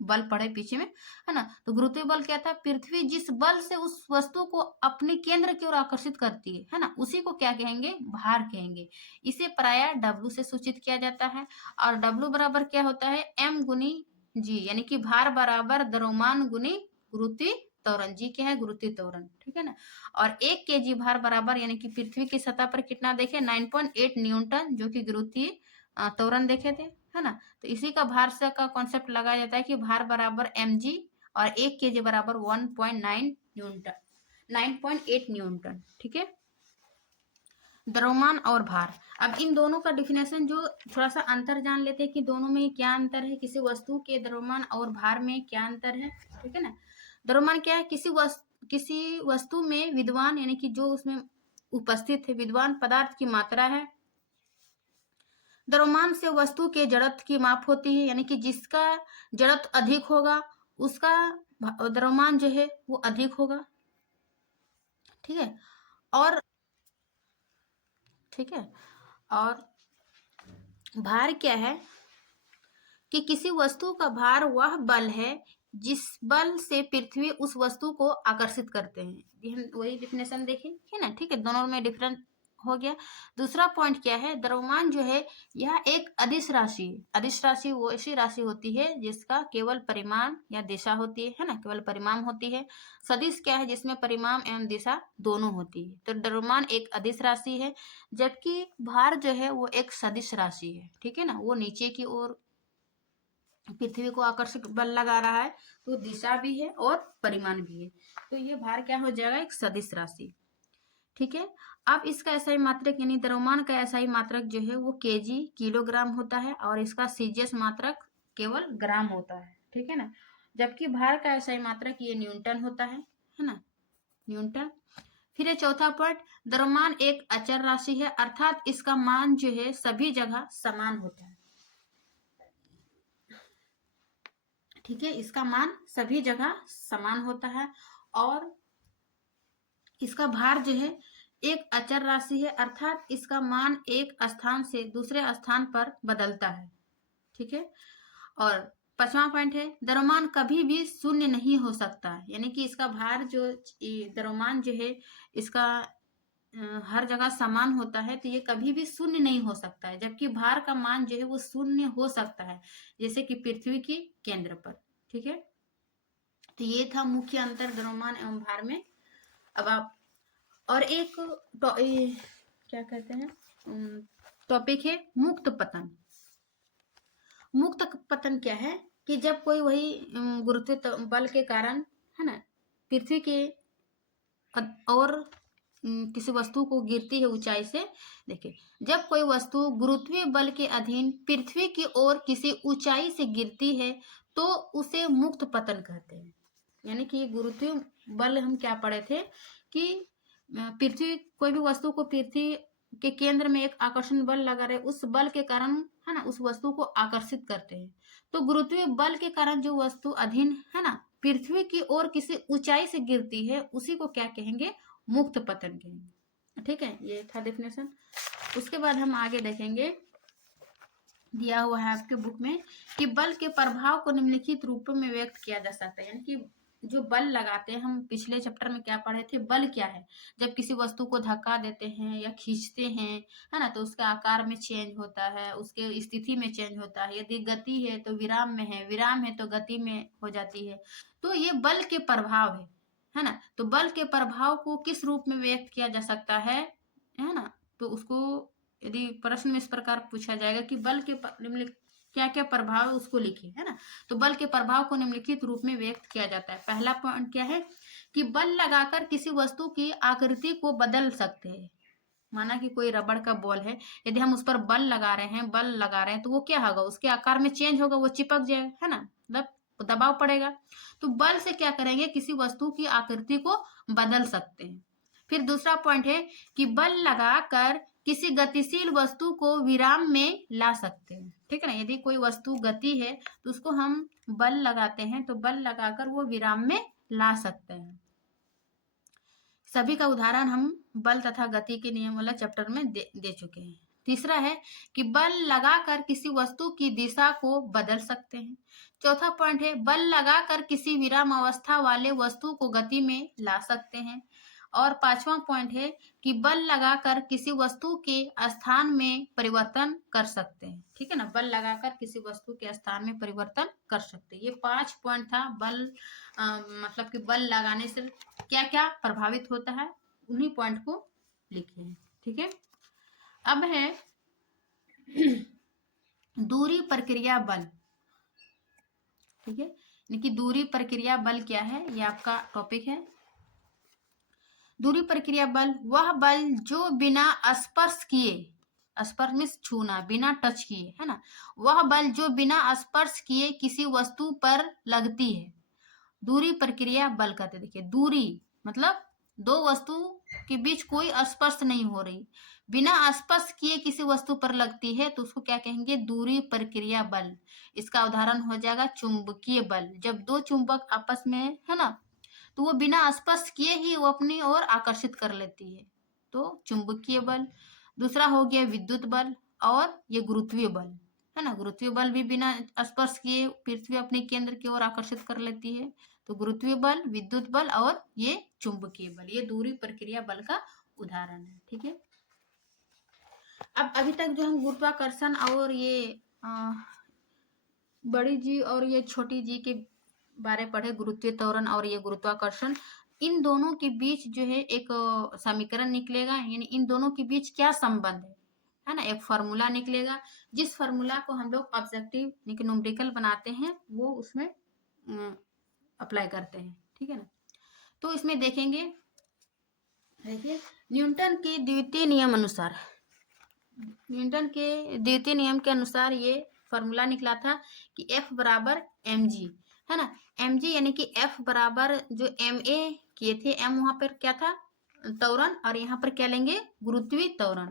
बल पढ़े पीछे में, है ना। तो गुरुत्वीय बल क्या था, पृथ्वी जिस बल से उस वस्तु को अपने केंद्र की ओर आकर्षित करती है ना, उसी को क्या कहेंगे, भार कहेंगे। इसे प्रायः W से सूचित किया जाता है। और W बराबर क्या होता है, M गुनी G, यानी कि भार बराबर द्रव्यमान गुनी गुरुत्वीय त्वरण। G क्या है, गुरुत्वीय त्वरण। ठीक है ना। और 1 kg भार बराबर, यानी कि पृथ्वी की सतह पर कितना देखे, 9.8 न्यूटन, जो कि गुरुत्वीय त्वरण देखे थे, है ना। तो इसी का भार से का कॉन्सेप्ट लगाया जाता है कि भार बराबर mg और 1 kg बराबर 1.9 न्यूटन, 9.8 न्यूटन। ठीक है। द्रव्यमान और भार। अब इन दोनों का डिफिनेशन जो थोड़ा सा अंतर जान लेते हैं कि दोनों में क्या अंतर है, किसी वस्तु के द्रव्यमान और भार में क्या अंतर है। ठीक है ना। द्रव्यमान क्या है, किसी वस्तु में विद्वान, यानी कि जो उसमें उपस्थित है, विद्वान पदार्थ की मात्रा है। द्रव्यमान से वस्तु के जड़त्व की माप होती है, यानी कि जिसका जड़त्व अधिक होगा उसका द्रव्यमान जो है वो अधिक होगा। ठीक है। और ठीक है। और भार क्या है कि किसी वस्तु का भार वह बल है जिस बल से पृथ्वी उस वस्तु को आकर्षित करते हैं। हम वही डिफिनेशन देखें है ना। ठीक है। दोनों में डिफरेंस हो गया। दूसरा पॉइंट क्या है, द्रव्यमान जो है यह एक अदिश राशि है। अदिश राशि वो ऐसी राशि होती है जिसका केवल परिमाण या दिशा होती है ना, केवल परिमाण होती है। सदिश क्या है, जिसमें परिमाण एवं दिशा दोनों होती है। तो द्रव्यमान एक अदिश राशि है, जबकि भार जो है वो एक सदिश राशि है। ठीक है ना। वो नीचे की ओर पृथ्वी को आकर्षक बल लगा रहा है, तो दिशा भी है और परिमाण भी है। तो ये भार क्या हो जाएगा, एक सदिश राशि। ठीक है। अब इसका एसआई मात्रक, यानी द्रव्यमान का एसआई मात्रक जो है वो केजी किलोग्राम होता है, और इसका सीजीएस मात्रक केवल ग्राम होता है। ठीक है ना। जबकि भार का एसआई मात्रक ये न्यूटन होता है ना, न्यूटन। फिर ये चौथा पॉइंट, द्रव्यमान एक अचर राशि है, अर्थात इसका मान जो है सभी जगह समान होता है। ठीक है। इसका मान सभी जगह समान होता है, और इसका भार जो है एक अचर राशि है, अर्थात इसका मान एक स्थान से दूसरे स्थान पर बदलता है। ठीक है। और 5वां पॉइंट है, द्रव्यमान कभी भी शून्य नहीं हो सकता, यानी कि इसका भार जो द्रव्यमान जो है इसका हर जगह समान होता है, तो ये कभी भी शून्य नहीं हो सकता है। जबकि भार का मान जो है वो शून्य हो सकता है, जैसे कि पृथ्वी के केंद्र पर। ठीक है। तो ये था मुख्य अंतर द्रव्यमान एवं भार में। अब आप और एक क्या कहते हैं टॉपिक है मुक्त पतन। मुक्त पतन क्या है कि जब कोई वही गुरुत्व बल के कारण, है ना, पृथ्वी के और किसी वस्तु को गिरती है ऊंचाई से। देखिए, जब कोई वस्तु गुरुत्वीय बल के अधीन पृथ्वी की ओर किसी ऊंचाई से गिरती है तो उसे मुक्त पतन कहते हैं। यानी कि गुरुत्वीय बल हम क्या पढ़े थे कि पृथ्वी, कोई भी वस्तु को पृथ्वी के केंद्र में एक आकर्षण बल लगा रहे, उस बल के कारण, है ना, उस वस्तु को आकर्षित करते हैं। तो गुरुत्वीय बल के कारण जो वस्तु अधीन, है ना, पृथ्वी की ओर किसी ऊंचाई से गिरती है, उसी को क्या कहेंगे, मुक्त पतन कहेंगे। ठीक है, ये था डेफिनेशन। उसके बाद हम आगे देखेंगे, दिया हुआ है आपके बुक में कि बल के प्रभाव को निम्नलिखित रूपों में व्यक्त किया जा सकता है। यानी कि जो बल लगाते हैं, हम पिछले चैप्टर में क्या पढ़े थे, बल क्या है, जब किसी वस्तु को धक्का देते हैं या खींचते हैं, है ना, तो उसका आकार में चेंज होता है, उसके स्थिति में चेंज होता है। यदि गति है तो विराम में है, विराम है तो गति में हो जाती है। तो ये बल के प्रभाव है ना। तो बल के प्रभाव को किस रूप में व्यक्त किया जा सकता है ना, तो उसको यदि प्रश्न में इस प्रकार पूछा जाएगा कि बल के निम्नलिखित क्या क्या प्रभाव है, उसको लिखिए, है ना। तो बल के प्रभाव को निम्नलिखित रूप में व्यक्त किया जाता है। पहला पॉइंट क्या है कि बल लगाकर किसी वस्तु की आकृति को बदल सकते हैं। माना कि कोई रबड़ का बॉल है, यदि हम उस पर बल लगा रहे हैं तो वो क्या होगा, उसके आकार में चेंज होगा, वो चिपक जाएगा, है ना, मतलब दबाव पड़ेगा। तो बल से क्या करेंगे, किसी वस्तु की आकृति को बदल सकते हैं। फिर दूसरा पॉइंट है कि बल लगाकर किसी गतिशील वस्तु को विराम में ला सकते हैं। ठीक है ना, यदि कोई वस्तु गति है तो उसको हम बल लगाते हैं, तो बल लगाकर वो विराम में ला सकते हैं। सभी का उदाहरण हम बल तथा गति के नियम वाला चैप्टर में दे चुके हैं। तीसरा है कि बल लगाकर किसी वस्तु की दिशा को बदल सकते हैं। चौथा पॉइंट है बल लगाकर किसी विराम अवस्था वाले वस्तु को गति में ला सकते हैं। और पांचवा पॉइंट है कि बल लगाकर किसी वस्तु के स्थान में परिवर्तन कर सकते हैं। ठीक है ना, बल लगाकर किसी वस्तु के स्थान में परिवर्तन कर सकते हैं। ये 5 पॉइंट था बल, मतलब कि बल लगाने से क्या क्या प्रभावित होता है, उन्हीं पॉइंट को लिखे हैं। ठीक है, अब है दूरी प्रक्रिया बल। ठीक है, यानी कि दूरी प्रक्रिया बल क्या है, ये आपका टॉपिक है। दूरी प्रक्रिया बल वह बल जो बिना स्पर्श किए, स्पर्श मीन्स छूना, बिना टच किए, है ना, वह बल जो बिना स्पर्श किए किसी वस्तु पर लगती है, दूरी प्रक्रिया बल कहते। देखिए, दूरी मतलब दो वस्तु के बीच कोई स्पर्श नहीं हो रही, बिना स्पर्श किए किसी वस्तु पर लगती है, तो उसको क्या कहेंगे, दूरी प्रक्रिया बल। इसका उदाहरण हो जाएगा चुंबकीय बल। जब दो चुंबक आपस में, है ना, तो वो बिना स्पर्श किए ही वो अपनी ओर आकर्षित कर लेती है, तो चुंबकीय बल। दूसरा हो गया विद्युत बल, और ये गुरुत्वीय बल, है ना, गुरुत्वीय बल भी बिना स्पर्श किए पृथ्वी अपने केंद्र की ओर आकर्षित कर लेती है। तो गुरुत्वीय बल, विद्युत बल और ये चुंबकीय बल, ये दूरी प्रक्रिया बल का उदाहरण है। ठीक है, अब अभी तक जो हम गुरुत्वाकर्षण और ये बड़ी जी और ये छोटी जी के बारे पढ़े, गुरुत्वीय त्वरण और ये गुरुत्वाकर्षण, इन दोनों के बीच जो है एक समीकरण निकलेगा, यानी इन दोनों के बीच क्या संबंध है ना, एक फॉर्मूला निकलेगा, जिस फॉर्मूला को हम लोग ऑब्जेक्टिव यानी कि न्यूमेरिकल बनाते हैं, वो उसमें अप्लाई करते हैं। ठीक है ना, तो इसमें देखेंगे, देखिए न्यूटन के द्वितीय नियम अनुसार, न्यूटन के द्वितीय नियम के अनुसार ये फॉर्मूला निकला था कि F बराबर mg, है ना, mg यानी कि F बराबर जो ma किए थे, m वहां पर क्या था, त्वरण, और यहाँ पर क्या लेंगे, गुरुत्वीय त्वरण,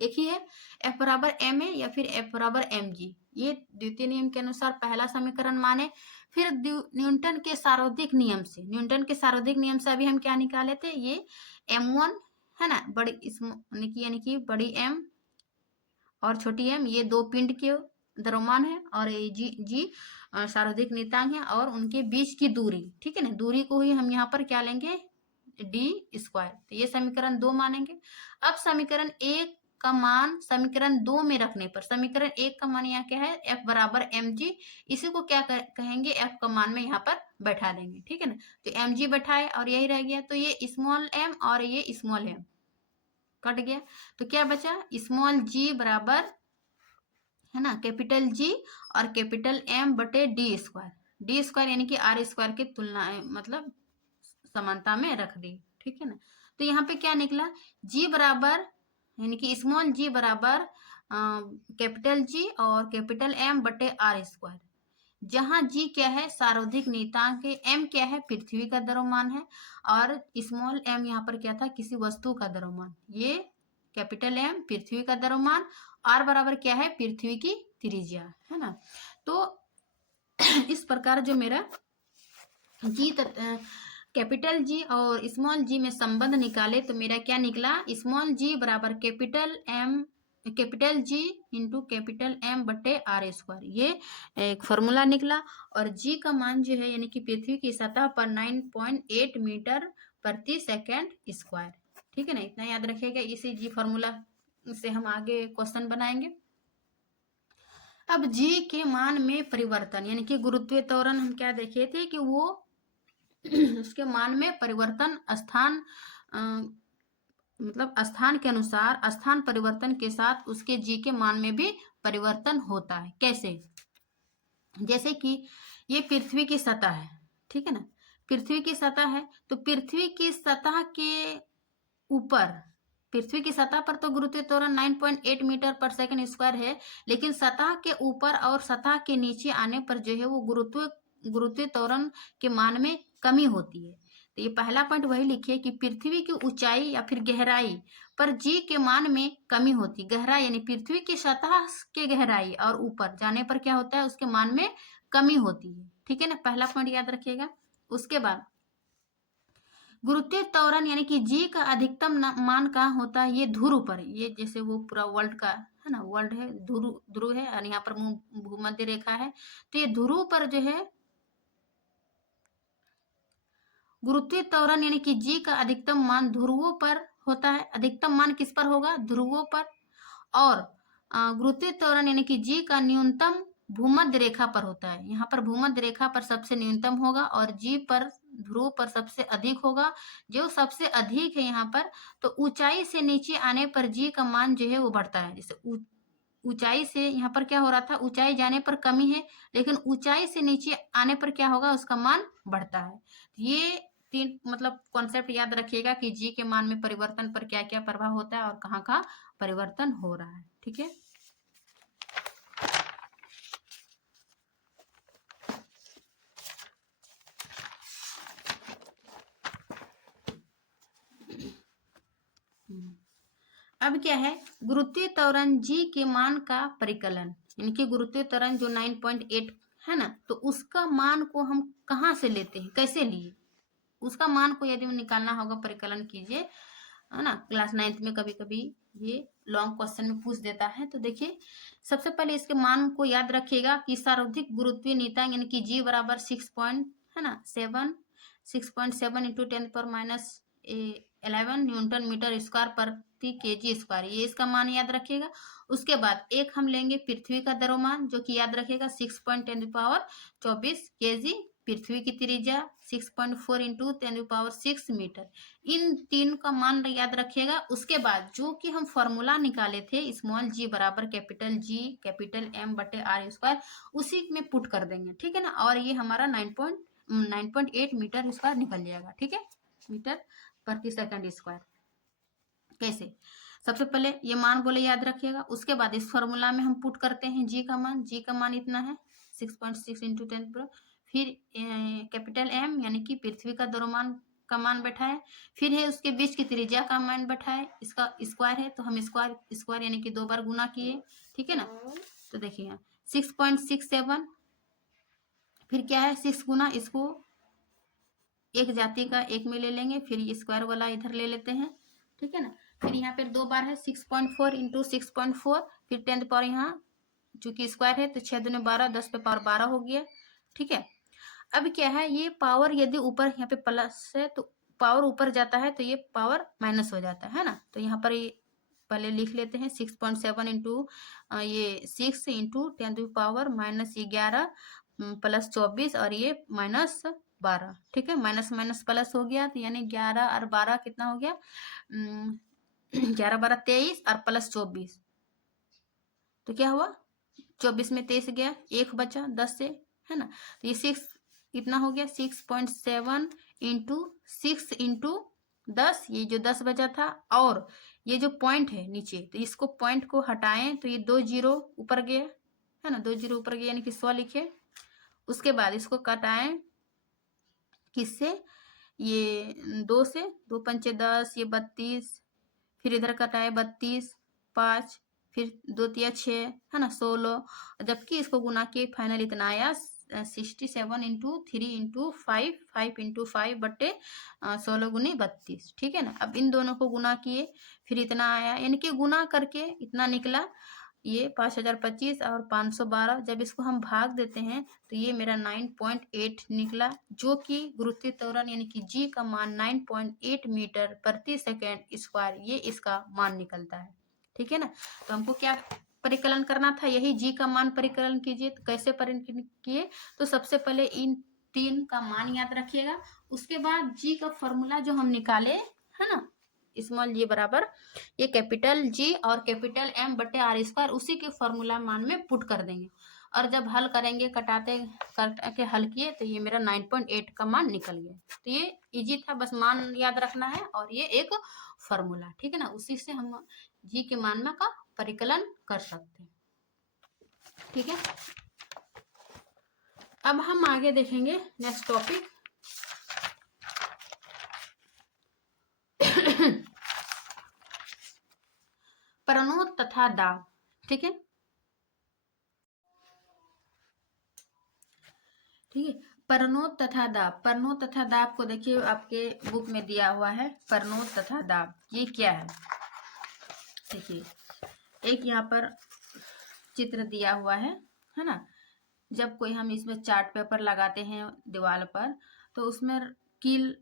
एक ही है, F बराबर ma या फिर F बराबर mg। ये द्वितीय नियम के अनुसार पहला समीकरण माने। फिर न्यूटन के सार्वधिक नियम से, न्यूटन के सार्वधिक नियम से अभी हम क्या निकाले थे, ये m1, है ना, बड़ी यानी कि बड़ी m और छोटी m, ये दो पिंड के द्रव्यमान है, और ये जी सार्वधिक नियतांक है और उनके बीच की दूरी। ठीक है ना, दूरी को ही हम यहाँ पर क्या लेंगे, डी स्क्वायर। तो ये समीकरण 2 मानेंगे। अब समीकरण 1 का मान समीकरण 2 में रखने पर, समीकरण 1 का मान यहाँ क्या है, F बराबर mg, इसी को क्या कहेंगे, F का मान में यहाँ पर बैठा देंगे। ठीक है ना, तो mg बैठाए और यही रह गया, तो ये स्मॉल m और ये स्मॉल m कट गया, तो क्या बचा, स्मॉल g बराबर, है ना, कैपिटल जी और कैपिटल M बटे डी स्क्वायर, डी स्क्वायर यानी कि आर स्क्वायर की तुलना, मतलब समानता में रख दी। ठीक है ना, तो यहाँ पे क्या निकला, जी बराबर यानी कि स्मॉल जी बराबर कैपिटल जी और कैपिटल M बटे आर स्क्वायर, जहां जी क्या है, सार्वधिक नियतांक है, M क्या है, पृथ्वी का द्रव्यमान है, और स्मॉल m यहाँ पर क्या था, किसी वस्तु का द्रव्यमान, ये कैपिटल M पृथ्वी का द्रव्यमान, R बराबर क्या है, पृथ्वी की त्रिज्या, है ना। तो इस प्रकार जो मेरा जी कैपिटल जी और स्मॉल जी में संबंध निकाले तो मेरा क्या निकला, स्मॉल जी बराबर capital G into capital M बटे आर स्क्वायर, ये एक फॉर्मूला निकला। और जी का मान जो है यानी कि पृथ्वी की सतह पर 9.8 मीटर प्रति सेकेंड स्क्वायर। ठीक है ना, इतना याद रखिएगा, इसी जी फॉर्मूला से हम आगे क्वेश्चन बनाएंगे। अब जी के मान में परिवर्तन यानी कि गुरुत्वीय त्वरण हम क्या देखे थे कि वो उसके मान में परिवर्तन स्थान मतलब स्थान के अनुसार स्थान परिवर्तन के साथ उसके जी के मान में भी परिवर्तन होता है। कैसे, जैसे कि ये पृथ्वी की सतह है, ठीक है ना, पृथ्वी की सतह है तो पृथ्वी की सतह के ऊपर, पृथ्वी की सतह पर तो गुरुत्वीय त्वरण 9.8 मीटर पर सेकंड स्क्वायर है, लेकिन सतह के ऊपर और सतह के नीचे आने पर जो है वो गुरुत्वीय त्वरण के मान में कमी होती है। तो ये पहला पॉइंट वही लिखिए कि पृथ्वी की ऊंचाई या फिर गहराई पर जी के मान में कमी होती, गहराई यानी पृथ्वी की सतह के गहराई और ऊपर जाने पर क्या होता है, उसके मान में कमी होती है। ठीक है ना, पहला पॉइंट याद रखिएगा। उसके बाद गुरुत्वीय त्वरण यानी कि जी का अधिकतम मान कहाँ होता है, ये ध्रुव पर, ये जैसे वो पूरा वर्ल्ड का है ना, वर्ल्ड है, ध्रुव है और यहाँ पर भूमध्य रेखा है, तो ये ध्रुव पर जो है गुरुत्वीय त्वरण यानी कि जी का अधिकतम मान ध्रुवों पर होता है। अधिकतम मान किस पर होगा, ध्रुवों पर। और गुरुत्वीय त्वरण यानी कि जी का न्यूनतम भूमध्य रेखा पर होता है। यहाँ पर भूमध्य रेखा पर सबसे न्यूनतम होगा और जी पर ध्रुव पर सबसे अधिक होगा। जो सबसे अधिक है यहाँ पर, तो ऊंचाई से नीचे आने पर जी का मान जो है वो बढ़ता है। जैसे ऊंचाई से यहाँ पर क्या हो रहा था, ऊंचाई जाने पर कमी है, लेकिन ऊंचाई से नीचे आने पर क्या होगा, उसका मान बढ़ता है। ये तीन मतलब कॉन्सेप्ट याद रखिएगा कि जी के मान में परिवर्तन पर क्या क्या प्रभाव होता है और कहाँ कहाँ परिवर्तन हो रहा है। ठीक है, अब क्या है, गुरुत्वीय त्वरण जी के मान का परिकलन यानी कि गुरुत्वीय त्वरण जो 9.8 है ना, तो उसका मान को हम कहाँ से लेते हैं, कैसे लिए, उसका मान को यदि निकालना होगा परिकलन कीजिए, है ना। क्लास 9th में कभी कभी ये लॉन्ग क्वेश्चन में पूछ देता है। तो देखिए, सबसे पहले इसके मान को याद रखिएगा कि सर्वाधिक गुरुत्वीय नियतांक यानी कि जी बराबर 6.7 इंटू 10⁻11 न्यूटन मीटर स्क्वायर प्रति केजी स्क्वायर, ये इसका मान याद रखिएगा। उसके बाद एक हम लेंगे पृथ्वी का द्रव्यमान, जो कि याद रखिएगा 6.10⁻24 केजी, पृथ्वी की त्रिज्या 6.4 इंटू 10⁻6 मीटर, इन तीन का मान याद रखिएगा। उसके बाद जो कि हम फॉर्मूला निकाले थे स्मॉल जी बराबर कैपिटल जी कैपिटल एम बटे आर स्क्वायर, उसी में पुट कर देंगे। ठीक है ना, और ये हमारा 9.8 मीटर स्क्वायर निकल जाएगा। ठीक है, मीटर प्रति सेकंड स्क्वायर। कैसे, सबसे पहले ये मान बोले याद रखिएगा। उसके बाद इस फॉर्मूला में हम पुट करते हैं जी का मान इतना है 6.6 इंटू 10, फिर कैपिटल एम यानी कि पृथ्वी का द्रव्यमान का मान बैठाए, फिर है उसके बीच की त्रिज्या का मान बैठाए, इसका स्क्वायर है तो हम स्क्वायर यानी कि 2 बार गुना किए। ठीक है ना, तो देखिए यहाँ 6.67, फिर क्या है 6 गुना, इसको एक जाति का एक में ले लेंगे, फिर ये स्क्वायर वाला इधर ले लेते हैं। ठीक है ना, फिर यहाँ पर 2 बार है 6.4 इंटू 6.4, फिर 10 पावर यहाँ चूंकि स्क्वायर है तो 6 दूनी 12, 10 पे पावर 12 हो गया। ठीक है, अब क्या है, ये पावर यदि ऊपर यहाँ पे प्लस है तो पावर ऊपर जाता है तो ये पावर माइनस हो जाता है ना। तो यहाँ पर ये पहले लिख लेते हैं 6.7 इंटू ये 6 इंटू 10 पावर -11 प्लस 24 और ये -12। ठीक है, माइनस माइनस प्लस हो गया, तो यानी 11 और 12 कितना हो गया, 11 12 23 और प्लस 24, तो क्या हुआ 24 में 23 गया, 1 बचा 10 से, है ना। तो ये 6 इतना हो गया 6.7 इंटू 6 इंटू 10, ये जो 10 बचा था, और ये जो पॉइंट है नीचे, तो इसको पॉइंट को हटाएं तो ये 2 जीरो ऊपर गया, है ना, 2 जीरो ऊपर गया यानी कि 100 लिखे। उसके बाद इसको कटाएं किससे, ये 2 से, 2 पंचे 10, ये 32, फिर इधर कटाए 32, 5, फिर 2 तिया 6, है ना 16, जबकि इसको गुना के फाइनल इतना आया 67 इंटू 3 इंटू 5, 5 इंटू 5 बट्टे 16 गुनी 32, ठीक है ना। अब इन दोनों को गुना किए, फिर इतना आया, यानी कि गुना करके इतना निकला, ये 5025 और 512। जब इसको हम भाग देते हैं तो ये मेरा 9.8 निकला, जो कि गुरुत्वीय त्वरण यानी कि जी का मान 9.8 मीटर प्रति सेकेंड स्क्वायर, ये इसका मान निकलता है, ठीक है ना। तो हमको क्या परिकलन करना था, यही जी का मान परिकलन कीजिए। तो कैसे परिकलन किए, तो सबसे पहले इन 3 का मान याद रखिएगा, उसके बाद जी का फॉर्मूला जो हम निकाले है ना, स्मॉल जी बराबर ये कैपिटल जी और कैपिटल एम बटे आर स्क्वायर, उसी के फॉर्मूला मान में पुट कर देंगे। और जब हल करेंगे, कटाते करके हल किए, तो ये मेरा 9.8 का मान निकल गया। तो ये इजी था, बस मान याद रखना है और ये एक फॉर्मूला, ठीक है ना, उसी से हम जी के मान में का परिकलन कर सकते हैं, ठीक है। अब हम आगे देखेंगे नेक्स्ट टॉपिक प्रणोद तथा दाब, ठीक है, ठीक है। प्रणोद तथा दाब, प्रणोद तथा दाब को देखिए आपके बुक में दिया हुआ है, प्रणोद तथा दाब ये क्या है। देखिए एक यहाँ पर चित्र दिया हुआ है ना। जब कोई हम इसमें चार्ट पेपर लगाते हैं दीवार पर, तो उसमें कील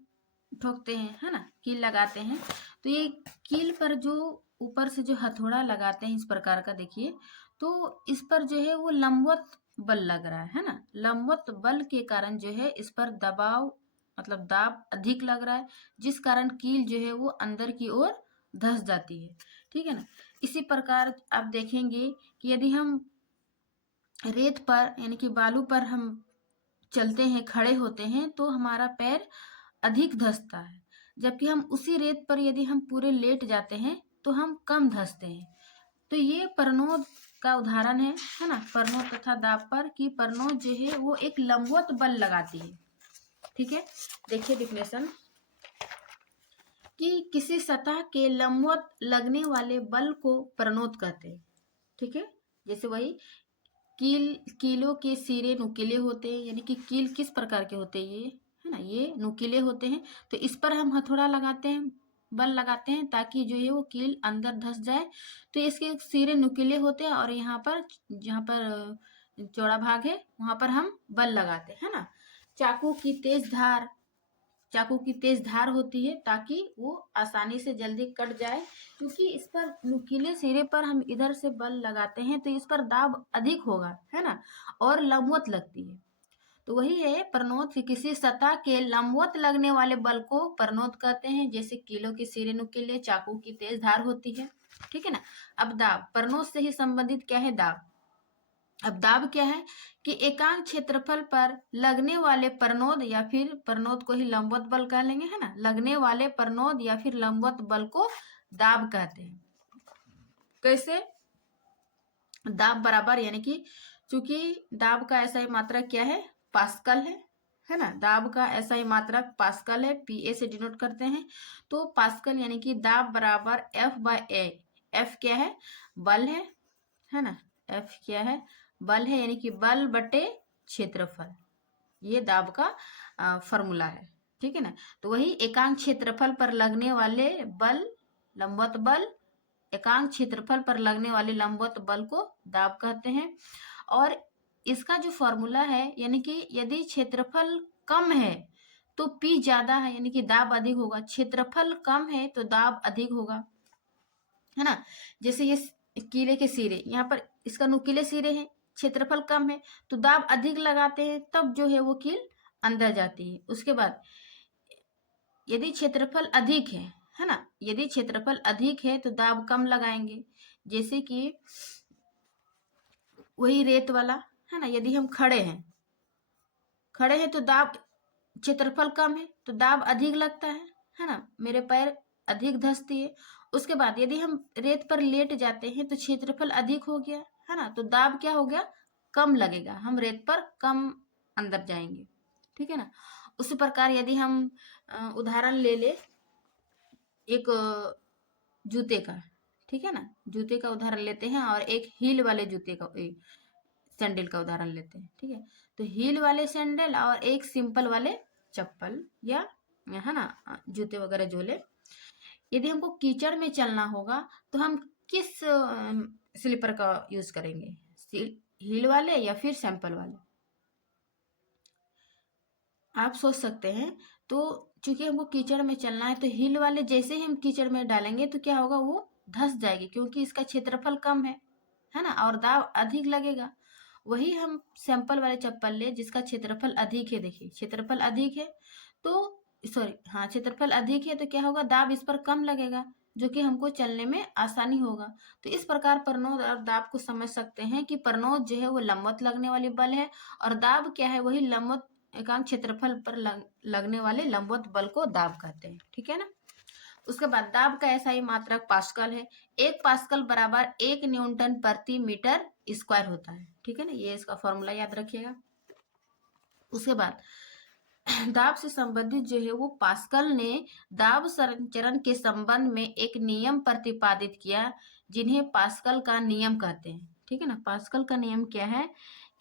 ठोकते हैं है ना, कील लगाते हैं। तो ये कील पर जो ऊपर से जो हथौड़ा लगाते हैं इस प्रकार का, देखिए तो इस पर जो है वो लंबवत बल लग रहा है ना। लंबवत बल के कारण जो है इस पर दबाव मतलब दाब अधिक लग रहा है, जिस कारण कील जो है वो अंदर की ओर धंस जाती है, ठीक है ना। इसी प्रकार आप देखेंगे कि यदि हम रेत पर यानी कि बालू पर हम चलते हैं, खड़े होते हैं, तो हमारा पैर अधिक धंसता है, जबकि हम उसी रेत पर यदि हम पूरे लेट जाते हैं तो हम कम धंसते हैं। तो ये प्रणोद का उदाहरण है ना, प्रणोद तथा दाब पर, कि प्रणोद जो है वो एक लंबवत बल लगाती है, ठीक है। देखिए डिफिनेशन कि किसी सतह के लंबवत लगने वाले बल को प्रणोद कहते हैं, ठीक है। जैसे वही कीलों के सिरे नुकीले होते हैं, यानी कि कील किस प्रकार के होते हैं, ये है ना, ये नुकीले होते हैं। तो इस पर हम हथौड़ा लगाते हैं, बल लगाते हैं, ताकि जो है वो कील अंदर धंस जाए। तो इसके सिरे नुकीले होते हैं और यहाँ पर जहाँ पर चौड़ा भाग है वहां पर हम बल लगाते हैं ना। चाकू की तेज धार होती है ताकि वो आसानी से जल्दी कट जाए, क्योंकि इस पर नुकीले सिरे पर हम इधर से बल लगाते हैं तो इस पर दाब अधिक होगा है ना, और लंबवत लगती है। तो वही है प्रणोद, कि किसी सतह के लंबवत लगने वाले बल को प्रणोद कहते हैं। जैसे कीलों के सिरे नुकीले, चाकू की तेज धार होती है, ठीक है ना। अब दाब प्रणोद से ही संबंधित क्या है, दाब। अब दाब क्या है कि एकांक क्षेत्रफल पर लगने वाले प्रणोद या फिर प्रणोद को ही लंबवत बल कह लेंगे है ना, लगने वाले प्रणोद या फिर लंबवत बल को दाब कहते हैं। कैसे, दाब बराबर, यानी कि चूंकि दाब का ऐसा ही मात्रक क्या है, पास्कल है ना। दाब का ऐसा ही मात्रक पास्कल है, पीए से डिनोट करते हैं। तो पास्कल यानी कि दाब बराबर एफ बाय ए। एफ क्या है, बल है ना, एफ क्या है, बल है, यानी कि बल बटे क्षेत्रफल, ये दाब का फॉर्मूला है, ठीक है ना। तो वही एकांक क्षेत्रफल पर लगने वाले बल, लंबवत बल, एकांक क्षेत्रफल पर लगने वाले लंबवत बल को दाब कहते हैं। और इसका जो फॉर्मूला है, यानी कि यदि क्षेत्रफल कम है तो पी ज्यादा है, यानी कि दाब अधिक होगा। क्षेत्रफल कम है तो दाब अधिक होगा, है ना। जैसे ये कीले के सिरे, यहाँ पर इसका नुकीले सिरे हैं, क्षेत्रफल कम है तो दाब अधिक लगाते हैं, तब जो है वो कील अंदर जाती है। उसके बाद यदि क्षेत्रफल अधिक है ना, यदि क्षेत्रफल अधिक है तो दाब कम लगाएंगे। जैसे कि वही रेत वाला है ना, यदि हम खड़े हैं तो दाब, क्षेत्रफल कम है तो दाब अधिक लगता है ना, मेरे पैर अधिक धंसती है। उसके बाद यदि हम रेत पर लेट जाते हैं तो क्षेत्रफल अधिक हो गया है ना, तो दाब क्या हो गया, कम लगेगा, हम रेत पर कम अंदर जाएंगे, ठीक है ना। उसी प्रकार यदि हम उदाहरण ले एक जूते का, ठीक है ना, जूते का उदाहरण लेते हैं और एक हील वाले जूते का, सैंडल का उदाहरण लेते हैं, ठीक है। तो हील वाले सैंडल और एक सिंपल वाले चप्पल या है ना जूते वगैरह झोले। यदि हमको कीचड़ में चलना होगा तो हम किस स्लीपर का यूज करेंगे, हील वाले या फिर सैंपल वाले? आप सोच सकते हैं। तो चूंकि हमको कीचड़ में चलना है तो हील वाले जैसे ही हम कीचड़ में डालेंगे तो क्या होगा, वो धंस जाएगी क्योंकि इसका क्षेत्रफल कम है ना, और दाब अधिक लगेगा। वही हम सैंपल वाले चप्पल ले जिसका क्षेत्रफल अधिक है, देखिए क्षेत्रफल अधिक है तो सॉरी हाँ क्षेत्रफल अधिक है तो क्या होगा, दाब इस पर कम लगेगा जो कि हमको चलने में आसानी होगा। तो इस प्रकार परनोद और दाब को समझ सकते हैं कि परनोद जो है वो लंबवत लगने वाली बल है और दाब क्या है, वही लंबवत एकांक क्षेत्रफल पर लगने वाले लंबवत बल को दाब कहते हैं, ठीक है ना। उसके बाद दाब का ऐसा ही मात्रक पास्कल है। 1 पास्कल बराबर 1 न्यूटन प्रति मीटर स्क्वायर होता है, ठीक है ना, ये इसका फॉर्मूला याद रखिएगा। उसके बाद दाब से संबंधित जो है वो पास्कल ने दाब संचरण के संबंध में एक नियम प्रतिपादित किया जिन्हें पास्कल का नियम कहते हैं, ठीक है ना। पास्कल का नियम क्या है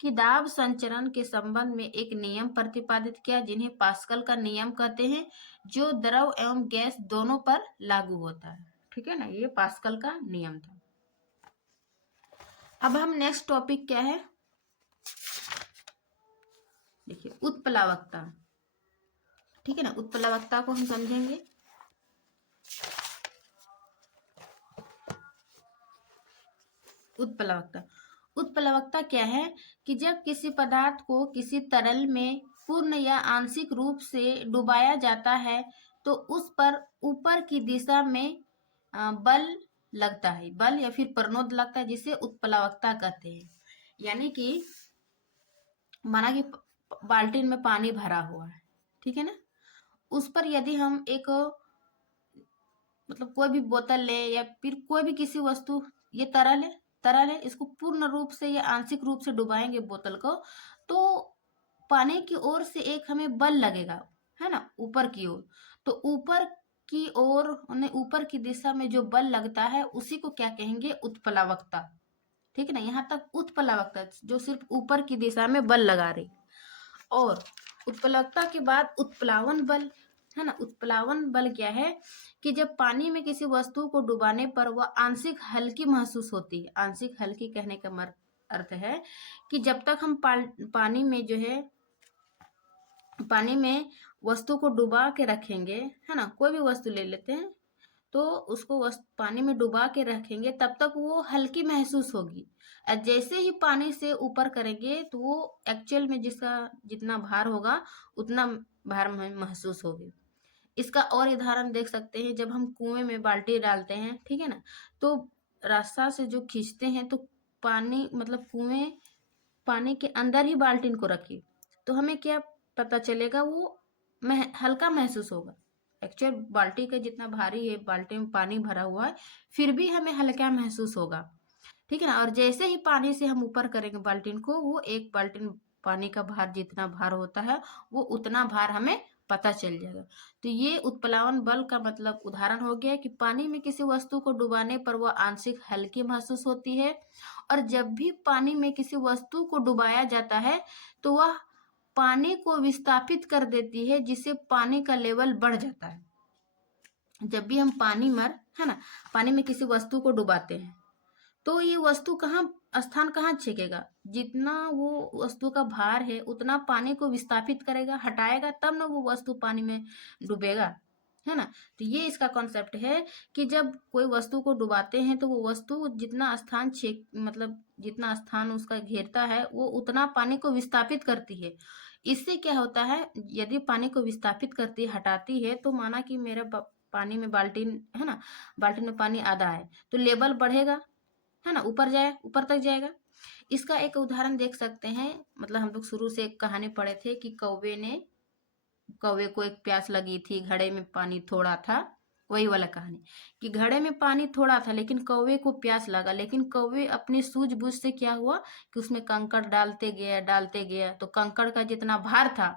कि दाब संचरण के संबंध में एक नियम प्रतिपादित किया जिन्हें पास्कल का नियम कहते हैं, जो द्रव एवं गैस दोनों पर लागू होता है, ठीक है ना, ये पास्कल का नियम था। अब हम नेक्स्ट टॉपिक क्या है, देखिए उत्प्लावकता, ठीक है ना। उत्प्लावकता को हम समझेंगे। उत्प्लावकता, उत्प्लावकता क्या है कि जब किसी पदार्थ को किसी तरल में पूर्ण या आंशिक रूप से डुबाया जाता है तो उस पर ऊपर की दिशा में बल लगता है, बल या फिर प्रणोद लगता है, जिसे उत्प्लावकता कहते हैं। यानी कि माना कि बाल्टी में पानी भरा हुआ है, ठीक है ना, उस पर यदि हम एक मतलब कोई भी बोतल ले या फिर कोई भी किसी वस्तु, ये तरल है, इसको पूर्ण रूप से या आंशिक रूप से डुबाएंगे बोतल को, तो पानी की ओर से एक हमें बल लगेगा, है ना, ऊपर की ओर। तो ऊपर की ओर ऊपर की दिशा में जो बल लगता है उसी को क्या कहेंगे, उत्प्लावकता, ठीक है ना। यहाँ तक उत्प्लावकता जो सिर्फ ऊपर की दिशा में बल लगा रही। और उत्प्लावकता के बाद उत्प्लावन बल, है ना। उत्प्लावन बल क्या है कि जब पानी में किसी वस्तु को डुबाने पर वह आंशिक हल्की महसूस होती है। आंशिक हल्की कहने का अर्थ है कि जब तक हम पानी में जो है, पानी में वस्तु को डुबा के रखेंगे, है ना, कोई भी वस्तु ले लेते हैं तो उसको पानी में डुबा के रखेंगे तब तक वो हल्की महसूस होगी। और जैसे ही पानी से ऊपर करेंगे तो वो एक्चुअल में जिसका जितना भार होगा उतना भार महसूस होगी। इसका और उदाहरण देख सकते हैं, जब हम कुएं में बाल्टी डालते हैं, ठीक है ना, तो रास्ता से जो खींचते हैं तो पानी मतलब कुएं पानी के अंदर ही बाल्टी को रखिए तो हमें क्या पता चलेगा, वो हल्का महसूस होगा। एक्चुअल बाल्टी का जितना भारी है, बाल्टी में पानी भरा हुआ है, फिर भी हमें हल्का महसूस होगा, ठीक है ना। और जैसे ही पानी से हम ऊपर करेंगे बाल्टी को, वो एक बाल्टी पानी का भार जितना भार होता है वो उतना भार हमें पता चल जाएगा। तो ये उत्प्लावन बल का मतलब उदाहरण हो गया कि पानी में किसी वस्तु को डुबाने पर वह आंशिक हल्की महसूस होती है, और जब भी पानी में किसी वस्तु को डुबाया जाता है तो वह पानी को विस्थापित कर देती है, जिससे पानी का लेवल बढ़ जाता है। जब भी हम है ना, पानी में किसी वस्तु को डुबाते हैं तो ये वस्तु स्थान कहाँ छेकेगा, जितना वो वस्तु का भार है उतना पानी को विस्थापित करेगा, हटाएगा, तब ना वो वस्तु पानी में डूबेगा, है ना। तो ये इसका कॉन्सेप्ट है कि जब कोई वस्तु को डुबाते हैं तो वो वस्तु जितना स्थान मतलब जितना स्थान उसका घेरता है वो उतना पानी को विस्थापित करती है। इससे क्या होता है, यदि पानी को विस्थापित करती हटाती है तो माना कि मेरा पानी में बाल्टी है ना, बाल्टी में पानी आधा है तो लेवल बढ़ेगा, है ना, ऊपर तक जाएगा। इसका एक उदाहरण देख सकते हैं, मतलब हम लोग शुरू से एक कहानी पढ़े थे कि कौवे को एक प्यास लगी थी, घड़े में पानी थोड़ा था, वही वाला कहानी कि घड़े में पानी थोड़ा था लेकिन कौवे को प्यास लगा, लेकिन कौवे अपनी सूझबूझ से क्या हुआ कि उसमें कंकड़ डालते गया तो कंकड़ का जितना भार था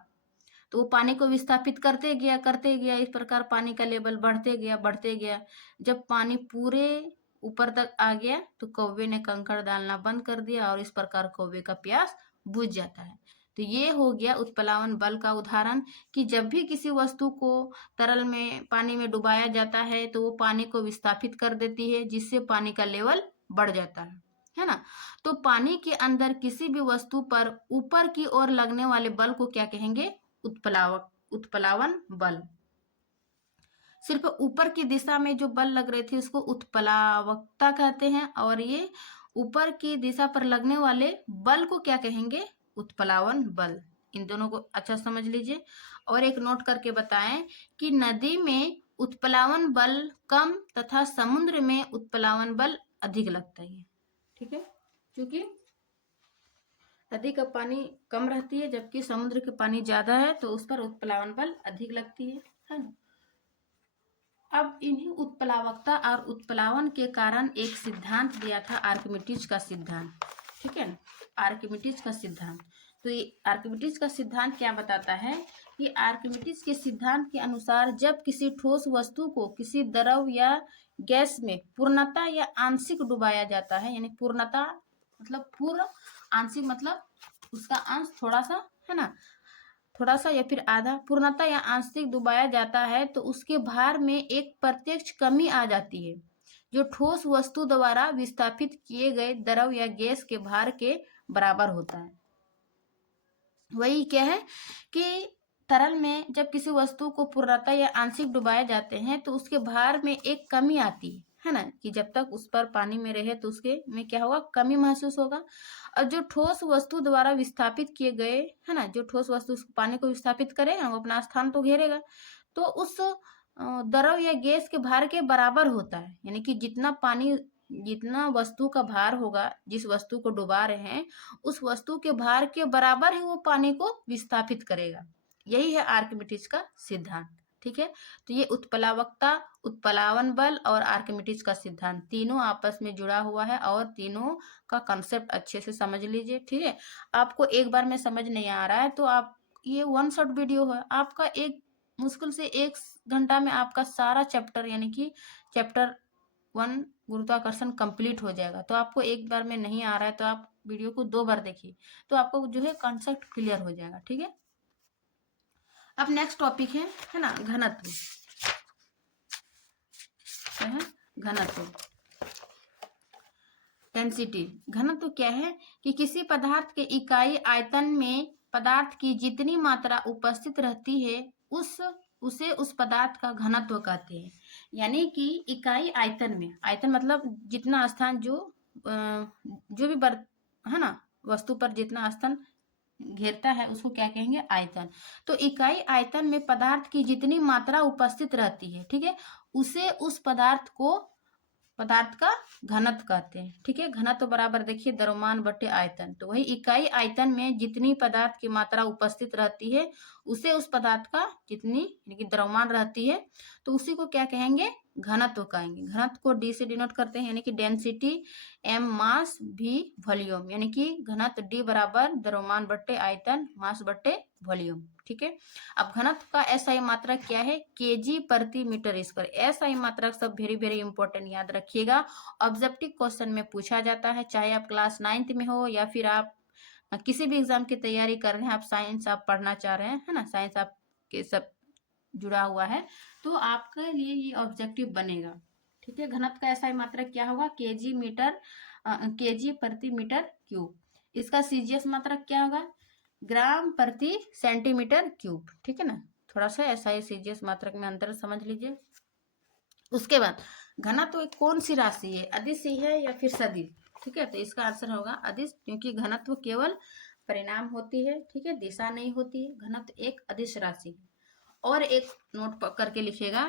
तो वो पानी को विस्थापित करते गया, इस प्रकार पानी का लेवल बढ़ते गया। जब पानी पूरे ऊपर तक आ गया तो कौवे ने कंकड़ डालना बंद कर दिया और इस प्रकार कौवे का प्यास बुझ जाता है। तो ये हो गया उत्प्लावन बल का उदाहरण कि जब भी किसी वस्तु को तरल में पानी में डुबाया जाता है तो वो पानी को विस्थापित कर देती है, जिससे पानी का लेवल बढ़ जाता है ना। तो पानी के अंदर किसी भी वस्तु पर ऊपर की ओर लगने वाले बल को क्या कहेंगे? उत्प्लावन बल। सिर्फ ऊपर की दिशा में जो बल लग रहे थे उसको उत्प्लावकता कहते हैं, और ये ऊपर की दिशा पर लगने वाले बल को क्या कहेंगे? उत्प्लावन बल। इन दोनों को अच्छा समझ लीजिए और एक नोट करके बताएं कि नदी में उत्प्लावन बल कम तथा समुद्र में उत्प्लावन बल अधिक लगता है। ठीक है, क्योंकि नदी का पानी कम रहती है जबकि समुद्र के पानी ज्यादा है तो उस पर उत्प्लावन बल अधिक लगती है ना। अब इन्हीं उत्प्लावकता और उत्प्लावन के कारण एक सिद्धांत दिया था, आर्किमिडीज का सिद्धांत। ठीक है ना, आर्किमिडीज का सिद्धांत। तो ये आर्किमिडीज का सिद्धांत क्या बताता है कि आर्किमिडीज के सिद्धांत के अनुसार जब किसी ठोस वस्तु को किसी द्रव या गैस में पूर्णतः या आंशिक डुबाया जाता है, यानी पूर्णतः मतलब पूर्ण, आंशिक मतलब उसका अंश थोड़ा सा है ना, थोड़ा सा या फिर आधा, पूर्णतः या आंशिक डुबाया जाता है तो उसके भार में एक प्रत्यक्ष कमी आ जाती है जो ठोस वस्तु द्वारा विस्थापित किए गए द्रव या गैस के भार के बराबर होता है। वही क्या है कि तरल में जब किसी वस्तु को पूर्णतः या आंशिक डुबाए जाते हैं तो उसके भार में एक कमी आती है ना, कि जब तक उस पर पानी में रहे तो उसके में क्या होगा? कमी महसूस होगा। और जो ठोस वस्तु द्वारा विस्थापित किए गए है ना, जो ठोस वस्तु पानी को विस्थापित करेगा वो अपना स्थान तो घेरेगा, तो उस द्रव या गैस के भार के बराबर होता है। यानी कि जितना पानी, जितना वस्तु का भार होगा, जिस वस्तु को डुबा रहे हैं उस वस्तु के भार के बराबर ही वो पानी को विस्थापित करेगा। यही है आर्किमिडीज का सिद्धांत। ठीक है, तो ये उत्प्लावकता, उत्प्लावन बल और आर्किमिडीज का सिद्धांत तीनों आपस में जुड़ा हुआ है और तीनों का कंसेप्ट अच्छे से समझ लीजिए। ठीक है, आपको एक बार में समझ नहीं आ रहा है तो आप, ये वन शॉट वीडियो है, आपका एक मुश्किल से 1 घंटा में आपका सारा चैप्टर यानी कि चैप्टर 1 गुरुत्वाकर्षण कंप्लीट हो जाएगा। तो आपको एक बार में नहीं आ रहा है तो आप वीडियो को 2 बार देखिए, तो आपको जो है कॉन्सेप्ट क्लियर हो जाएगा। ठीक है, अब नेक्स्ट टॉपिक है ना, घनत्व। क्या है? घनत्व, डेंसिटी। घनत्व क्या है कि किसी पदार्थ के इकाई आयतन में पदार्थ की जितनी मात्रा उपस्थित रहती है उसे उस पदार्थ का घनत्व कहते हैं। यानी कि इकाई आयतन में, आयतन मतलब जितना स्थान जो भी है ना, वस्तु पर जितना स्थान घेरता है उसको क्या कहेंगे? आयतन। तो इकाई आयतन में पदार्थ की जितनी मात्रा उपस्थित रहती है, ठीक है, उसे उस पदार्थ का घनत्व कहते हैं। ठीक है, घनत्व बराबर देखिए द्रव्यमान बटे आयतन, तो वही इकाई आयतन में जितनी पदार्थ की मात्रा उपस्थित रहती है उसे उस पदार्थ का जितनी यानी कि द्रव्यमान रहती है तो उसी को क्या कहेंगे? घनत्व कहेंगे। घनत्व को डी से डिनोट करते हैं, यानी कि डेंसिटी, एम मास, भी वॉल्यूम, यानी कि घनत्व डी बराबर द्रव्यमान बट्टे आयतन, मास बट्टे वॉल्यूम। ठीक है, अब घनत्व का एसआई मात्रक क्या है? केजी प्रति मीटर स्क्वायर। एसआई मात्रक सब वेरी वेरी इंपॉर्टेंट, याद रखिएगा। ऑब्जेक्टिव क्वेश्चन में पूछा जाता है, चाहे आप क्लास 9th में हो या फिर आप किसी भी एग्जाम की तैयारी कर रहे हैं, आप साइंस आप पढ़ना चाह रहे हैं, है ना, साइंस आपके सब जुड़ा हुआ है तो आपके लिए ये ऑब्जेक्टिव बनेगा। ठीक है, घनत्व का एसआई मात्रक क्या होगा? केजी प्रति मीटर क्यूब। इसका सीजीएस मात्रक क्या होगा? ग्राम प्रति सेंटीमीटर क्यूब। ठीक है ना, थोड़ा सा एसआई सीजीएस मात्रक में अंतर समझ लीजिए। उसके बाद घनत्व कौन सी राशि है? अदिश है या फिर सदिश? ठीक है, तो इसका आंसर होगा अदिश, क्योंकि घनत्व केवल परिणाम होती है, ठीक है, दिशा नहीं होती है। घनत्व एक अदिश राशि है। और एक नोट करके लिखिएगा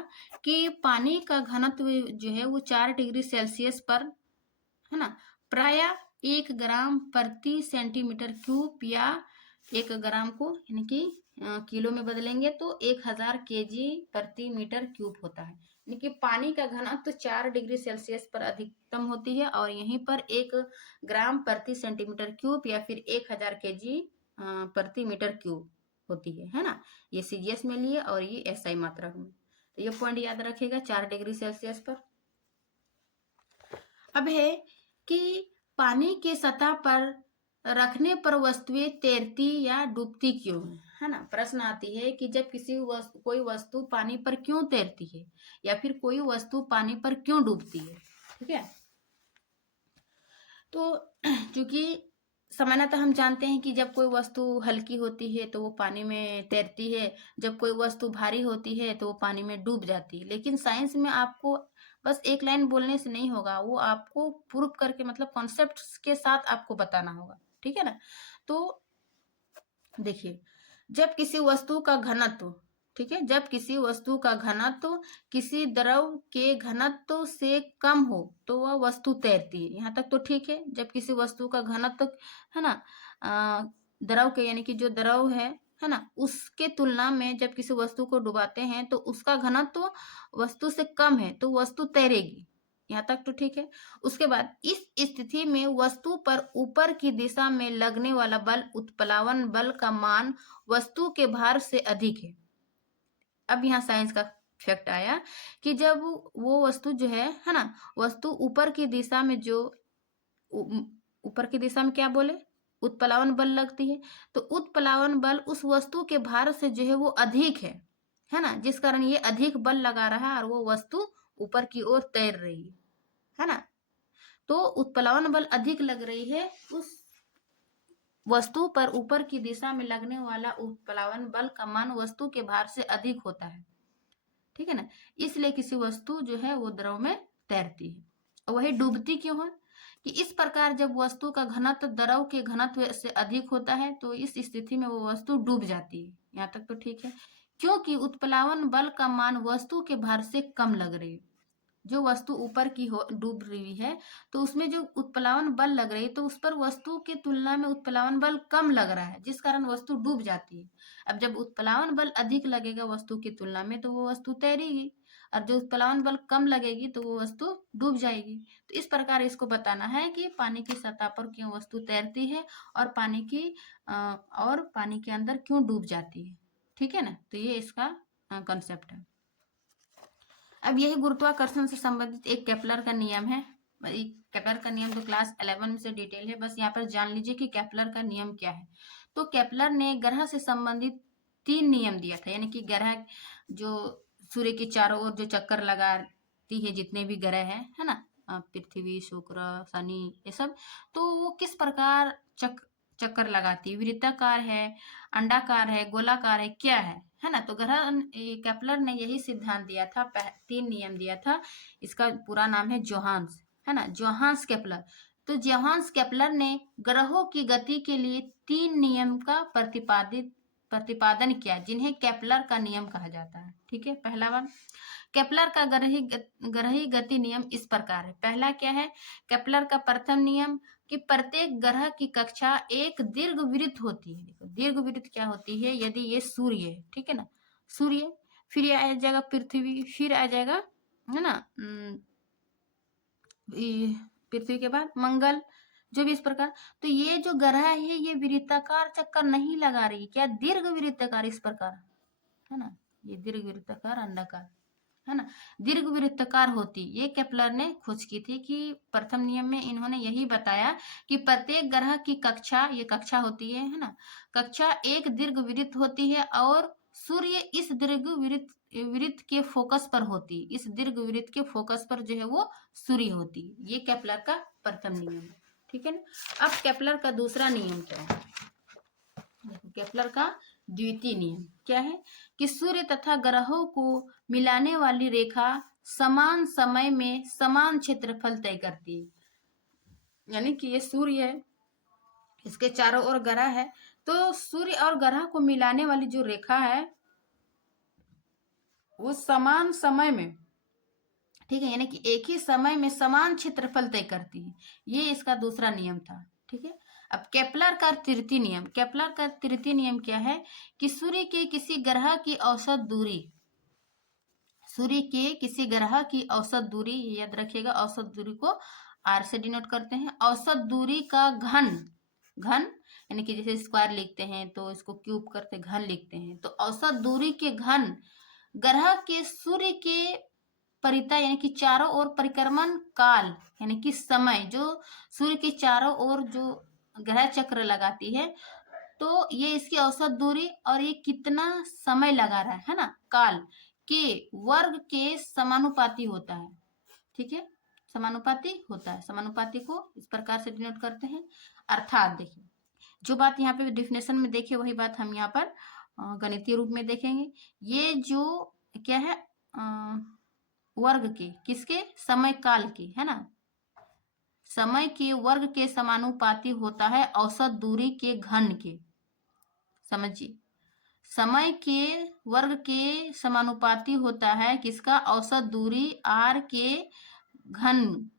कि पानी का घनत्व जो है वो 4 डिग्री सेल्सियस पर, है ना, प्राय 1 ग्राम प्रति सेंटीमीटर क्यूब, या 1 ग्राम को यानी कि किलो में बदलेंगे तो 1000 केजी प्रति मीटर क्यूब होता है। यानी कि पानी का घनत्व 4 डिग्री सेल्सियस पर अधिकतम होती है और यहीं पर 1 ग्राम प्रति सेंटीमीटर क्यूब या फिर 1000 केजी प्रति मीटर क्यूब होती है ना। ये सीजीएस में लिए और ये एसआई मात्रक में, तो ये पॉइंट याद रखिएगा 4 डिग्री सेल्सियस पर। अब है कि पानी के सतह पर रखने पर वस्तुएं तैरती या डूबती क्यों है ना। प्रश्न आती है कि जब कोई वस्तु पानी पर क्यों तैरती है या फिर कोई वस्तु पानी पर क्यों डूबती है। ठीक है, तो क्योंकि सामान्यतः हम जानते हैं कि जब कोई वस्तु हल्की होती है तो वो पानी में तैरती है, जब कोई वस्तु भारी होती है तो वो पानी में डूब जाती है। लेकिन साइंस में आपको बस एक लाइन बोलने से नहीं होगा, वो आपको प्रूव करके मतलब कॉन्सेप्ट्स के साथ आपको बताना होगा। ठीक है ना। तो देखिए, जब किसी वस्तु का घनत्व, ठीक है, जब किसी वस्तु का घनत्व किसी द्रव के घनत्व से कम हो तो वह वस्तु तैरती है। यहाँ तक तो ठीक है। जब किसी वस्तु का घनत्व है ना द्रव के यानी कि जो द्रव है ना, उसके तुलना में जब किसी वस्तु को डुबाते हैं तो उसका घनत्व वस्तु से कम है तो वस्तु तैरेगी। यहाँ तक तो ठीक है। उसके बाद इस स्थिति में वस्तु पर ऊपर की दिशा में लगने वाला बल, उत्प्लावन बल का मान वस्तु के भार से अधिक है। अब यहाँ साइंस का फैक्ट आया कि जब वो वस्तु जो है ना, वस्तु ऊपर की दिशा में जो ऊपर की दिशा में क्या बोले, उत्प्लावन बल लगती है, तो उत्प्लावन बल उस वस्तु के भार से जो है वो अधिक है ना, जिस कारण ये अधिक बल लगा रहा है और वो वस्तु ऊपर की ओर तैर रही है ना। तो उत्प्लावन बल अधिक लग रही है उस वस्तु पर, ऊपर की दिशा में लगने वाला उत्प्लावन बल का मान वस्तु के भार से अधिक होता है। ठीक है ना, इसलिए किसी वस्तु जो है वो द्रव में तैरती है। और वही डूबती क्यों है कि इस प्रकार जब वस्तु का घनत्व द्रव के घनत्व से अधिक होता है तो इस स्थिति में वो वस्तु डूब जाती है। यहाँ तक तो ठीक है, क्योंकि उत्प्लावन बल का मान वस्तु के भार से कम लग रही है। जो वस्तु ऊपर की हो डूब रही है तो उसमें जो उत्प्लावन बल लग रही है तो उस पर वस्तु की तुलना में उत्प्लावन बल कम लग रहा है, जिस कारण वस्तु डूब जाती है। अब जब उत्प्लावन बल अधिक लगेगा वस्तु की तुलना में तो वो वस्तु तैरेगी, और जो उत्प्लावन बल कम लगेगी तो वो वस्तु डूब जाएगी। तो इस प्रकार इसको बताना है कि पानी की सतह पर क्यों वस्तु तैरती है और पानी के अंदर क्यों डूब जाती है। ठीक है ना, तो ये इसका कंसेप्ट है। अब यही गुरुत्वाकर्षण से संबंधित एक केपलर का नियम है। केपलर का नियम तो क्लास 11 में से डिटेल है, बस यहाँ पर जान लीजिए कि केपलर का नियम क्या है। तो केपलर ने ग्रह से संबंधित 3 नियम दिया था, यानी कि ग्रह जो सूर्य के चारों ओर जो चक्कर लगाती है, जितने भी ग्रह है ना, पृथ्वी, शुक्र, शनि, ये सब, तो वो किस प्रकार चक्कर लगाती है, वृत्ताकार है, अंडाकार है, गोलाकार है, क्या है ना। तो केपलर ने यही सिद्धांत दिया था, 3 नियम दिया था। इसका पूरा नाम है जोहान्स, है ना, जोहान्स केपलर। तो जोहान्स केपलर ने ग्रहों की गति के लिए 3 नियम का प्रतिपादन किया, जिन्हें केपलर का नियम कहा जाता है। ठीक है, पहला बार केपलर का ग्रही गति नियम इस प्रकार है। पहला क्या है, केपलर का प्रथम नियम कि प्रत्येक ग्रह की कक्षा एक दीर्घवृत्त होती है। देखो दीर्घवृत्त क्या होती है, यदि ये सूर्य है, ठीक है ना, सूर्य, फिर ये आ जाएगा पृथ्वी, फिर आ जाएगा है ना पृथ्वी के बाद मंगल, जो भी इस प्रकार। तो ये जो ग्रह है ये वृत्ताकार चक्कर नहीं लगा रही, क्या दीर्घ वृत्ताकार इस प्रकार, है ना, ये दीर्घ वृत्ताकार, अंडाकार, है ना, दीर्घ वृत्ताकार होती। ये केपलर ने खोज की थी कि प्रथम नियम में इन्होंने यही बताया कि प्रत्येक ग्रह की कक्षा, ये कक्षा होती है ना, कक्षा एक दीर्घ वृत्त होती है और सूर्य इस दीर्घ वृत्त के फोकस पर होती, इस दीर्घ वृत्त के फोकस पर जो है वो सूर्य होती। ये केपलर का प्रथम नियम है। ठीक है ना। अब केपलर का दूसरा नियम क्या है, केपलर का द्वितीय नियम क्या है कि सूर्य तथा ग्रहों को मिलाने वाली रेखा समान समय में समान क्षेत्रफल तय करती है। यानी कि ये सूर्य है, इसके चारों ओर ग्रह है, तो सूर्य और ग्रह को मिलाने वाली जो रेखा है वो समान समय में, ठीक है, यानी कि एक ही समय में समान क्षेत्रफल तय करती है। ये इसका दूसरा नियम था। ठीक है। अब केपलर का तृतीय नियम, केपलर का तृतीय नियम क्या है कि सूर्य के किसी ग्रह की औसत दूरी, सूर्य के किसी ग्रह की औसत दूरी, याद रखिएगा औसत दूरी को आर से डिनोट करते हैं, औसत दूरी का घन, घन यानी कि जैसे स्क्वायर लिखते हैं तो इसको क्यूब करते घन लिखते हैं, तो औसत दूरी के घन ग्रह के सूर्य के परिता यानी कि चारों ओर परिक्रमण काल यानी कि समय, जो सूर्य के चारों ओर जो ग्रह चक्र लगाती है, तो ये इसकी औसत दूरी और ये कितना समय लगा रहा है ना, काल के वर्ग के समानुपाती होता है। ठीक है, समानुपाती होता है। समानुपाती को इस प्रकार से डिनोट करते हैं। अर्थात देखिए, जो बात यहाँ पे डिफिनेशन में देखे वही बात हम यहाँ पर गणितीय रूप में देखेंगे। ये जो क्या है, वर्ग के, किसके, समय काल के, है ना, समय के वर्ग के समानुपाती होता है औसत दूरी के घन के। समझिए, समय के वर्ग के समानुपाती होता है किसका, औसत दूरी r के घन,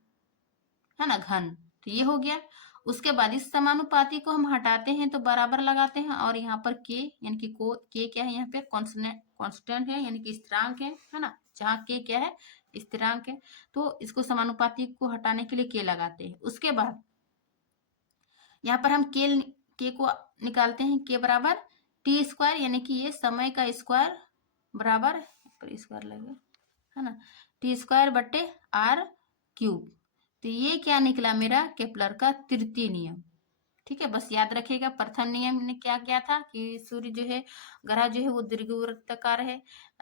है ना, घन। तो ये हो गया। उसके बाद इस समानुपाती को हम हटाते हैं तो बराबर लगाते हैं, और यहाँ पर के यानी कि के क्या है, यहाँ पे कांस्टेंट है यानी कि स्थिरांक है ना, जहाँ के क्या है, स्थिरांक है। तो इसको समानुपाती को हटाने के लिए के लगाते हैं। उसके बाद यहाँ पर हम के को निकालते हैं, के बराबर टी स्क्वायर यानी कि ये समय का स्क्वायर बराबर, पर स्क्वायर लगेगा, है ना, टी स्क्वायर बटे आर क्यूब। तो ये क्या निकला मेरा, केपलर का तृतीय नियम। ठीक है, बस याद रखिएगा। प्रथम नियम ने क्या क्या था कि सूर्य जो है, ग्रह जो है वो दीर्घवृत्ताकार है।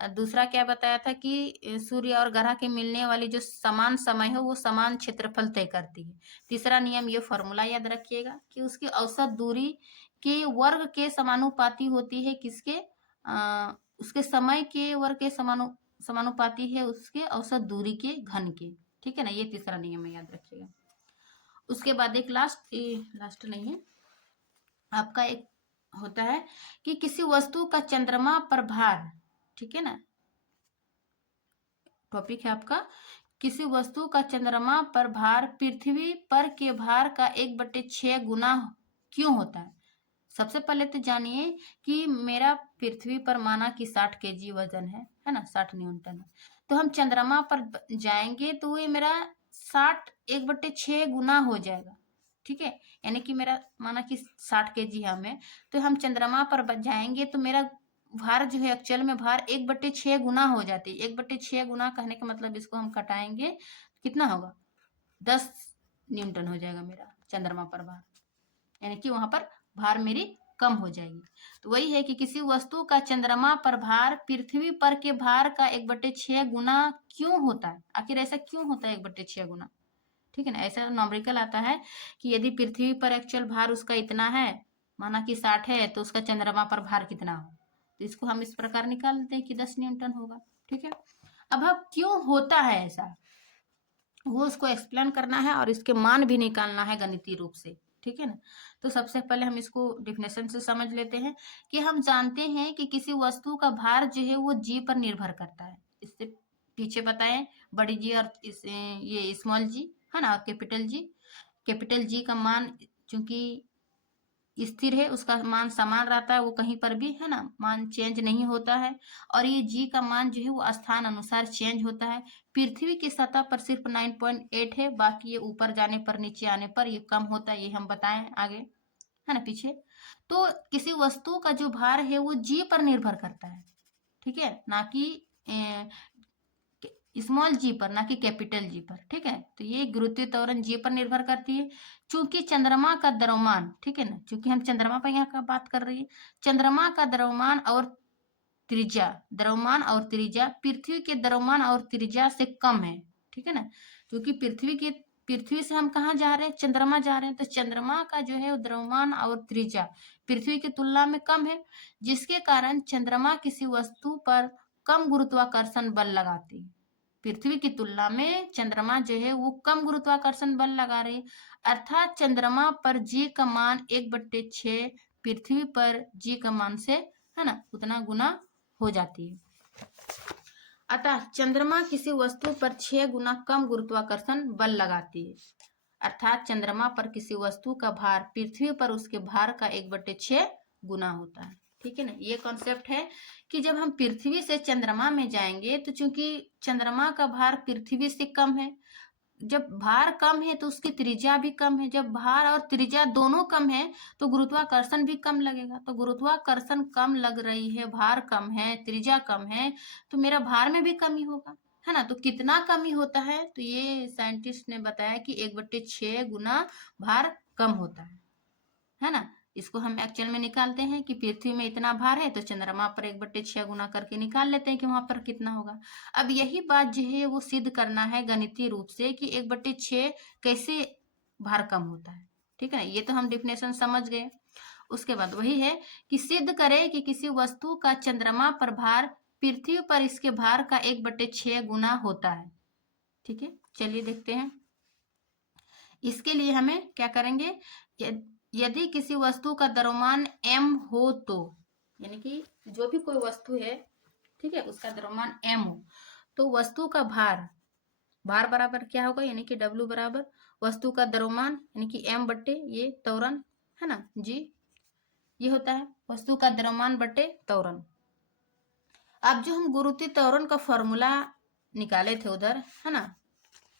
दूसरा क्या बताया था कि सूर्य और ग्रह के मिलने वाली जो समान समय है वो समान क्षेत्रफल तय करती है। तीसरा नियम, ये फॉर्मूला याद रखिएगा कि उसकी औसत दूरी के वर्ग के समानुपाती होती है किसके, उसके समय के वर्ग के समानुपाती है उसके औसत दूरी के घन के। ठीक है ना, ये तीसरा नियम है, याद रखिएगा। उसके बाद एक लास्ट नहीं है, आपका एक होता है कि किसी वस्तु का चंद्रमा पर भार, ठीक है ना, टॉपिक है आपका, किसी वस्तु का चंद्रमा पर भार पृथ्वी पर के भार का 1/6 गुना क्यों होता है। सबसे पहले तो जानिए कि मेरा पृथ्वी पर माना कि 60 kg वजन है ना, 60 न्यूटन है। तो हम चंद्रमा पर जाएंगे तो ये मेरा 60 1/6 गुना हो जाएगा। ठीक है, यानी कि मेरा माना कि 60 kg हमें, तो हम चंद्रमा पर जाएंगे तो मेरा भार जो है, एक्चुअल में भार 1/6 गुना हो जाती है। 1/6 गुना कहने का मतलब इसको हम घटाएंगे कितना होगा, 10 न्यूटन हो जाएगा मेरा चंद्रमा पर भार, यानी कि वहां पर भार मेरी कम हो जाएगी। तो वही है कि किसी वस्तु का चंद्रमा पर भार पृथ्वी पर के भार का 1/6 गुना क्यों होता है। आखिर ऐसा क्यों होता है 1/6 गुना। ठीक है ना, ऐसा नॉमरिकल आता है कि यदि पृथ्वी पर एक्चुअल भार उसका इतना है, माना कि 60 है, तो उसका चंद्रमा पर भार कितना हो, तो इसको हम इस प्रकार निकाल देते हैं कि 10 न्यूटन होगा। ठीक है, अब क्यों होता है ऐसा, वो उसको एक्सप्लेन करना है और इसके मान भी निकालना है गणितीय रूप से। ठीक है ना, तो सबसे पहले हम इसको डिफिनेशन से समझ लेते हैं कि हम जानते हैं कि किसी वस्तु का भार जो है वो जी पर निर्भर करता है। इससे पीछे बताएं, बड़ी जी और ये स्मॉल जी, है ना, और कैपिटल जी। कैपिटल जी का मान चूंकि स्थिर है, उसका मान समान रहता है, वो कहीं पर भी, है ना, मान चेंज नहीं होता है। और ये जी का मान जो है वो स्थान अनुसार चेंज होता है। पृथ्वी की सतह पर सिर्फ 9.8 है, बाकी ये ऊपर जाने पर, नीचे आने पर ये कम होता है, ये हम बताएं आगे, है ना, पीछे। तो किसी वस्तु का जो भार है वो जी पर निर्भर करता है, ठीक है, ना कि स्मॉल जी पर, ना कि कैपिटल जी पर। ठीक है, तो ये गुरुत्वीय त्वरण जी पर निर्भर करती है। चूंकि चंद्रमा का द्रव्यमान, ठीक है ना, चूंकि हम चंद्रमा पर यहाँ का बात कर रही है, चंद्रमा का द्रव्यमान और त्रिज्या पृथ्वी के द्रव्यमान और त्रिज्या से कम है। ठीक है ना, क्योंकि पृथ्वी से हम कहाँ जा रहे हैं, चंद्रमा जा रहे हैं, तो चंद्रमा का जो है द्रव्यमान और त्रिज्या पृथ्वी की तुलना में कम है, जिसके कारण चंद्रमा किसी वस्तु पर कम गुरुत्वाकर्षण बल लगाती है। पृथ्वी की तुलना में चंद्रमा जो है वो कम गुरुत्वाकर्षण बल लगा रही है, अर्थात चंद्रमा पर जी का मान 1/6 पृथ्वी पर जी का मान से, है ना, उतना गुना हो जाती है। अतः चंद्रमा किसी वस्तु पर 6 गुना कम गुरुत्वाकर्षण बल लगाती है, अर्थात चंद्रमा पर किसी वस्तु का भार पृथ्वी पर उसके भार का 1/6 गुना होता है। ठीक है ना, ये कॉन्सेप्ट है कि जब हम पृथ्वी से चंद्रमा में जाएंगे तो चूंकि चंद्रमा का भार पृथ्वी से कम है, जब भार कम है तो उसकी त्रिज्या भी कम है, जब भार और त्रिज्या दोनों कम है तो गुरुत्वाकर्षण भी कम लगेगा। तो गुरुत्वाकर्षण कम लग रही है, भार कम है, त्रिज्या कम है, तो मेरा भार में भी कमी होगा। है ना। तो कितना कमी होता है, तो ये साइंटिस्ट ने बताया कि 1/6 गुना भार कम होता है ना। इसको हम एक्चुअल में निकालते हैं कि पृथ्वी में इतना भार है तो चंद्रमा पर 1/6 गुना करके निकाल लेते हैं कि वहां पर कितना होगा। अब यही बात जो है वो सिद्ध करना है गणितीय रूप से कि 1/6 कैसे भार कम होता है। ठीक है ना, ये तो हम डिफिनेशन समझ गए। उसके बाद वही है कि सिद्ध करे कि किसी वस्तु का चंद्रमा पर भार पृथ्वी पर इसके भार का 1/6 गुना होता है। ठीक है, चलिए देखते हैं। इसके लिए हमें क्या करेंगे, यदि किसी वस्तु का द्रव्यमान m हो तो, यानी कि जो भी कोई वस्तु है, ठीक है, उसका द्रव्यमान m हो तो वस्तु का भार बराबर क्या होगा, यानी कि W बराबर वस्तु का द्रव्यमान यानी कि m बट्टे ये त्वरण है ना g, ये होता है वस्तु का द्रव्यमान बट्टे त्वरण। अब जो हम गुरुत्वीय त्वरण का फॉर्मूला निकाले थे उधर, है ना,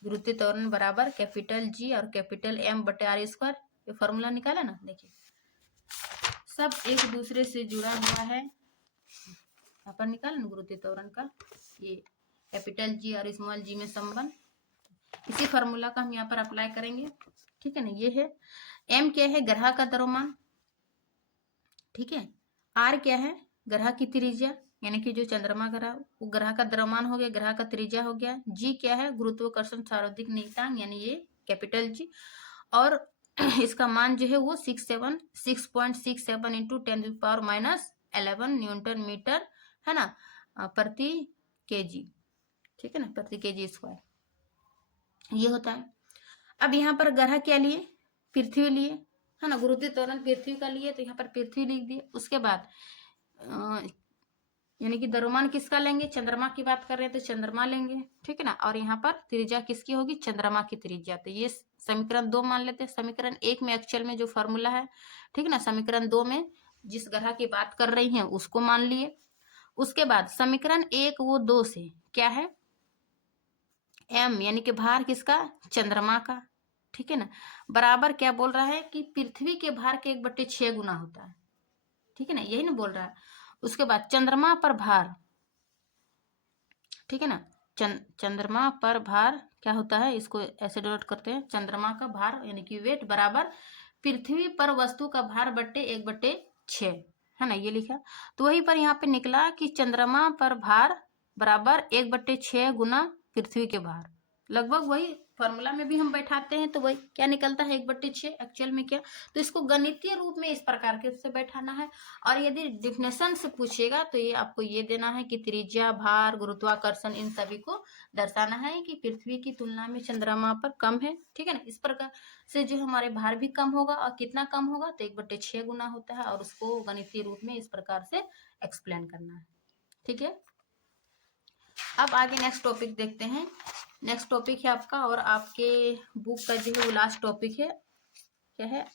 गुरुत्वीय त्वरण बराबर कैपिटल G और कैपिटल M बटे R स्क्वायर, ये फॉर्मूला निकाला ना। देखिए सब एक दूसरे से जुड़ा हुआ है। यहाँ पर निकाला ना गुरुत्वीय त्वरण का ये कैपिटल G और स्मॉल g में संबंध, इसी फॉर्मूला का हम यहाँ पर अप्लाई करेंगे। ठीक है ना, ये है M क्या है, ग्रह का द्रव्यमान, ठीक है, R क्या है, ग्रह की त्रिज्या, यानी कि जो चंद्रमा ग्रह वो ग्रह का द्रव्यमान हो गया, ग्रह का त्रिज्या हो गया। G क्या है, गुरुत्वाकर्षण सार्वत्रिक नियतांक यानी ये कैपिटल G, और इसका मान जो है वो 6.67 इंटू 10⁻⁻11 न्यूटन मीटर है ना प्रति केजी। ठीक है ना, प्रति केजी स्क्वायर ये होता है। अब यहाँ पर ग्रह क्या लिए, पृथ्वी लिए, है ना, गुरुत्वीय त्वरण पृथ्वी का लिए तो यहाँ पर पृथ्वी लिख दिए। उसके बाद यानी कि द्रव्यमान किसका लेंगे, चंद्रमा की बात कर रहे हैं तो चंद्रमा लेंगे। ठीक है ना, और यहाँ पर त्रिज्या किसकी होगी, चंद्रमा की त्रिज्या। तो ये समीकरण 2 मान लेते हैं। समीकरण 1 में एक्चुअल में जो फॉर्मूला है, ठीक है ना, समीकरण 2 में जिस ग्रह की बात कर रही हैं उसको मान लिए। उसके बाद समीकरण 1 वो 2 से क्या है, m यानी कि भार किसका, चंद्रमा का, ठीक है ना, बराबर क्या बोल रहा है कि पृथ्वी के भार के 1/6 गुना होता है। ठीक है ना, यही ना बोल रहा है। उसके बाद चंद्रमा पर भार, ठीक है ना, चंद्रमा पर भार क्या होता है, इसको ऐसे डिनोट करते हैं, चंद्रमा का भार यानी कि वेट बराबर पृथ्वी पर वस्तु का भार बट्टे 1/6, है ना, ये लिखा। तो वहीं पर यहाँ पे निकला कि चंद्रमा पर भार बराबर 1/6 गुना पृथ्वी के भार, लगभग वही फॉर्मूला में भी हम बैठाते हैं तो वही क्या निकलता है 1/6 एक्चुअल में क्या। तो इसको गणितीय रूप में इस प्रकार के से बैठाना है। और यदि डिफिनेशन से पूछेगा तो ये आपको ये देना है कि त्रिज्या, भार, गुरुत्वाकर्षण इन सभी को दर्शाना है कि पृथ्वी की तुलना में चंद्रमा पर कम है। ठीक है ना, इस प्रकार से जो हमारे भार भी कम होगा, और कितना कम होगा तो 1/6 गुना होता है, और उसको गणितीय रूप में इस प्रकार से एक्सप्लेन करना है। ठीक है, अब आगे नेक्स्ट टॉपिक देखते हैं। नेक्स्ट टॉपिक है आपका, और आपके बुक का जो है वो लास्ट टॉपिक है, क्या है,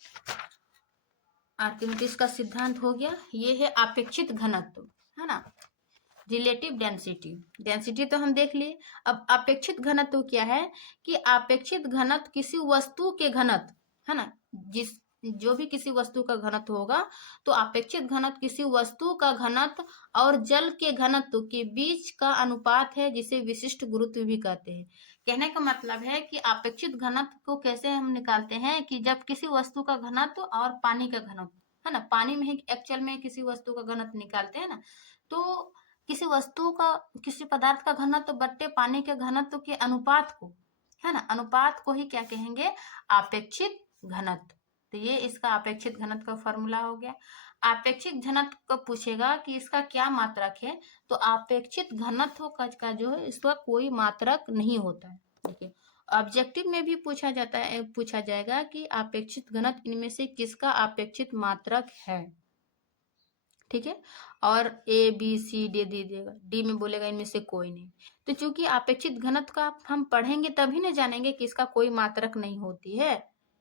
आर्किमिडीज का सिद्धांत हो गया। ये है अपेक्षित घनत्व, है ना, रिलेटिव डेंसिटी। डेंसिटी तो हम देख लिए। अब अपेक्षित घनत्व क्या है कि अपेक्षित घनत्व किसी वस्तु के घनत्व, है ना, जो भी किसी वस्तु का घनत्व होगा तो अपेक्षित घनत्व किसी वस्तु का घनत्व और जल के घनत्व के बीच का अनुपात है, जिसे विशिष्ट गुरुत्व भी कहते हैं। कहने का मतलब है कि अपेक्षित घनत्व को कैसे हम निकालते हैं कि जब किसी वस्तु का घनत्व और पानी का घनत्व, है ना, पानी में ही एक्चुअल में किसी वस्तु का घनत्व निकालते हैं ना, तो किसी वस्तु का, किसी पदार्थ का घनत्व बट्टे पानी के घनत्व के अनुपात को, है ना, अनुपात को ही क्या कहेंगे, अपेक्षित घनत्व। तो ये इसका अपेक्षित घनत्व का फॉर्मूला हो गया। अपेक्षित घनत्व को पूछेगा कि इसका क्या मात्रक है, तो अपेक्षित घनत्व का जो है इसका कोई मात्रक नहीं होता है। देखिए ऑब्जेक्टिव में भी पूछा जाएगा कि अपेक्षित घनत्व इनमें से किसका अपेक्षित मात्रक है। ठीक है, और ए बी सी डी दे देगा, डी में बोलेगा इनमें से कोई नहीं। तो चूंकि अपेक्षित घनत्व का हम पढ़ेंगे तभी ना जानेंगे कि इसका कोई मात्रक नहीं होती है।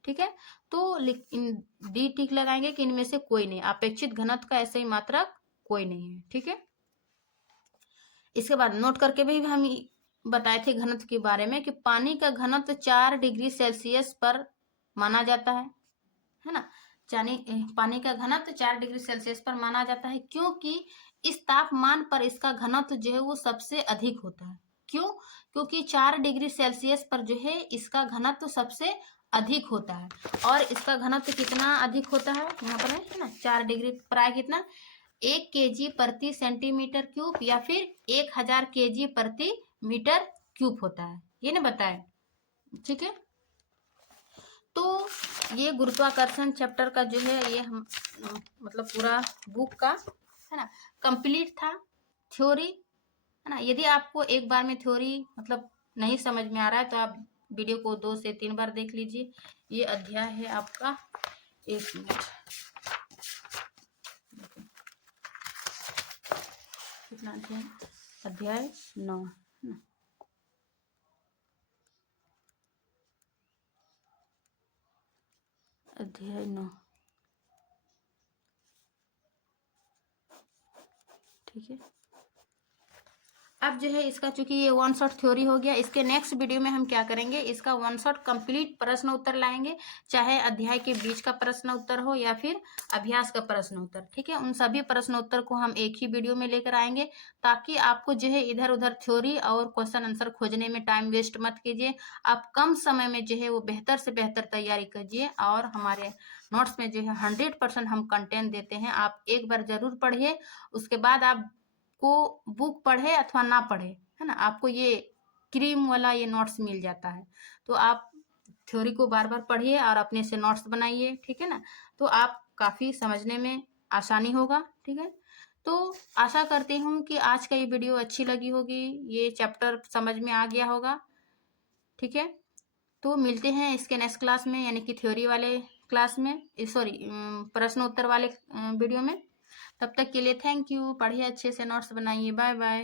ठीक है, तो डी टिक लगाएंगे कि इनमें से कोई नहीं, अपेक्षित घनत्व का ऐसे ही मात्रक कोई नहीं है। ठीक है, इसके बाद नोट करके भी हम बताए थे घनत्व के बारे में कि पानी का घनत्व 4 डिग्री सेल्सियस पर माना जाता है ना, पानी का घनत्व 4 डिग्री सेल्सियस पर माना जाता है, क्योंकि इस तापमान पर इसका घनत्व जो है वो सबसे अधिक होता है। क्यों? क्योंकि 4 डिग्री सेल्सियस पर जो है इसका घनत्व सबसे अधिक होता है। और इसका घनत्व कितना अधिक होता है? यहाँ पर है ना, 4 डिग्री पर आए कितना, 1 kg प्रति सेंटीमीटर क्यूब या फिर 1000 kg प्रति मीटर क्यूब होता है, ये ना बताए। ठीक है, तो ये गुरुत्वाकर्षण चैप्टर का जो है ये हम मतलब पूरा बुक का है ना कंप्लीट था थ्योरी, है ना। यदि आपको एक बार में थ्योरी मतलब नहीं समझ में आ रहा है तो आप वीडियो को 2 से 3 बार देख लीजिए। ये अध्याय है आपका, 1 मिनट, कितना अध्याय? अध्याय 9, है ना। अध्याय 9, ठीक है। अब जो है इसका चूंकि ये वन शॉट थ्योरी हो गया, इसके नेक्स्ट वीडियो में हम क्या करेंगे, इसका वन शॉट कंप्लीट प्रश्न उत्तर लाएंगे, चाहे अध्याय के बीच का प्रश्न उत्तर हो या फिर अभ्यास का प्रश्न उत्तर। ठीक है, उन सभी प्रश्न उत्तर को हम एक ही वीडियो में लेकर आएंगे, ताकि आपको जो है इधर उधर थ्योरी और क्वेश्चन आंसर खोजने में टाइम वेस्ट मत कीजिए। आप कम समय में जो है वो बेहतर से बेहतर तैयारी कीजिए। और हमारे नोट्स में जो है 100% हम कंटेंट देते हैं, आप एक बार जरूर पढ़िए, उसके बाद आप को बुक पढ़े अथवा ना पढ़े, है ना, आपको ये क्रीम वाला ये नोट्स मिल जाता है। तो आप थ्योरी को बार बार पढ़िए और अपने से नोट्स बनाइए, ठीक है ना, तो आप काफ़ी समझने में आसानी होगा। ठीक है, तो आशा करती हूँ कि आज का ये वीडियो अच्छी लगी होगी, ये चैप्टर समझ में आ गया होगा। ठीक है, तो मिलते हैं इसके नेक्स्ट क्लास में, यानी कि थ्योरी वाले क्लास में, सॉरी प्रश्न उत्तर वाले वीडियो में। तब तक के लिए थैंक यू, पढ़िए अच्छे से, नोट्स बनाइए, बाय बाय।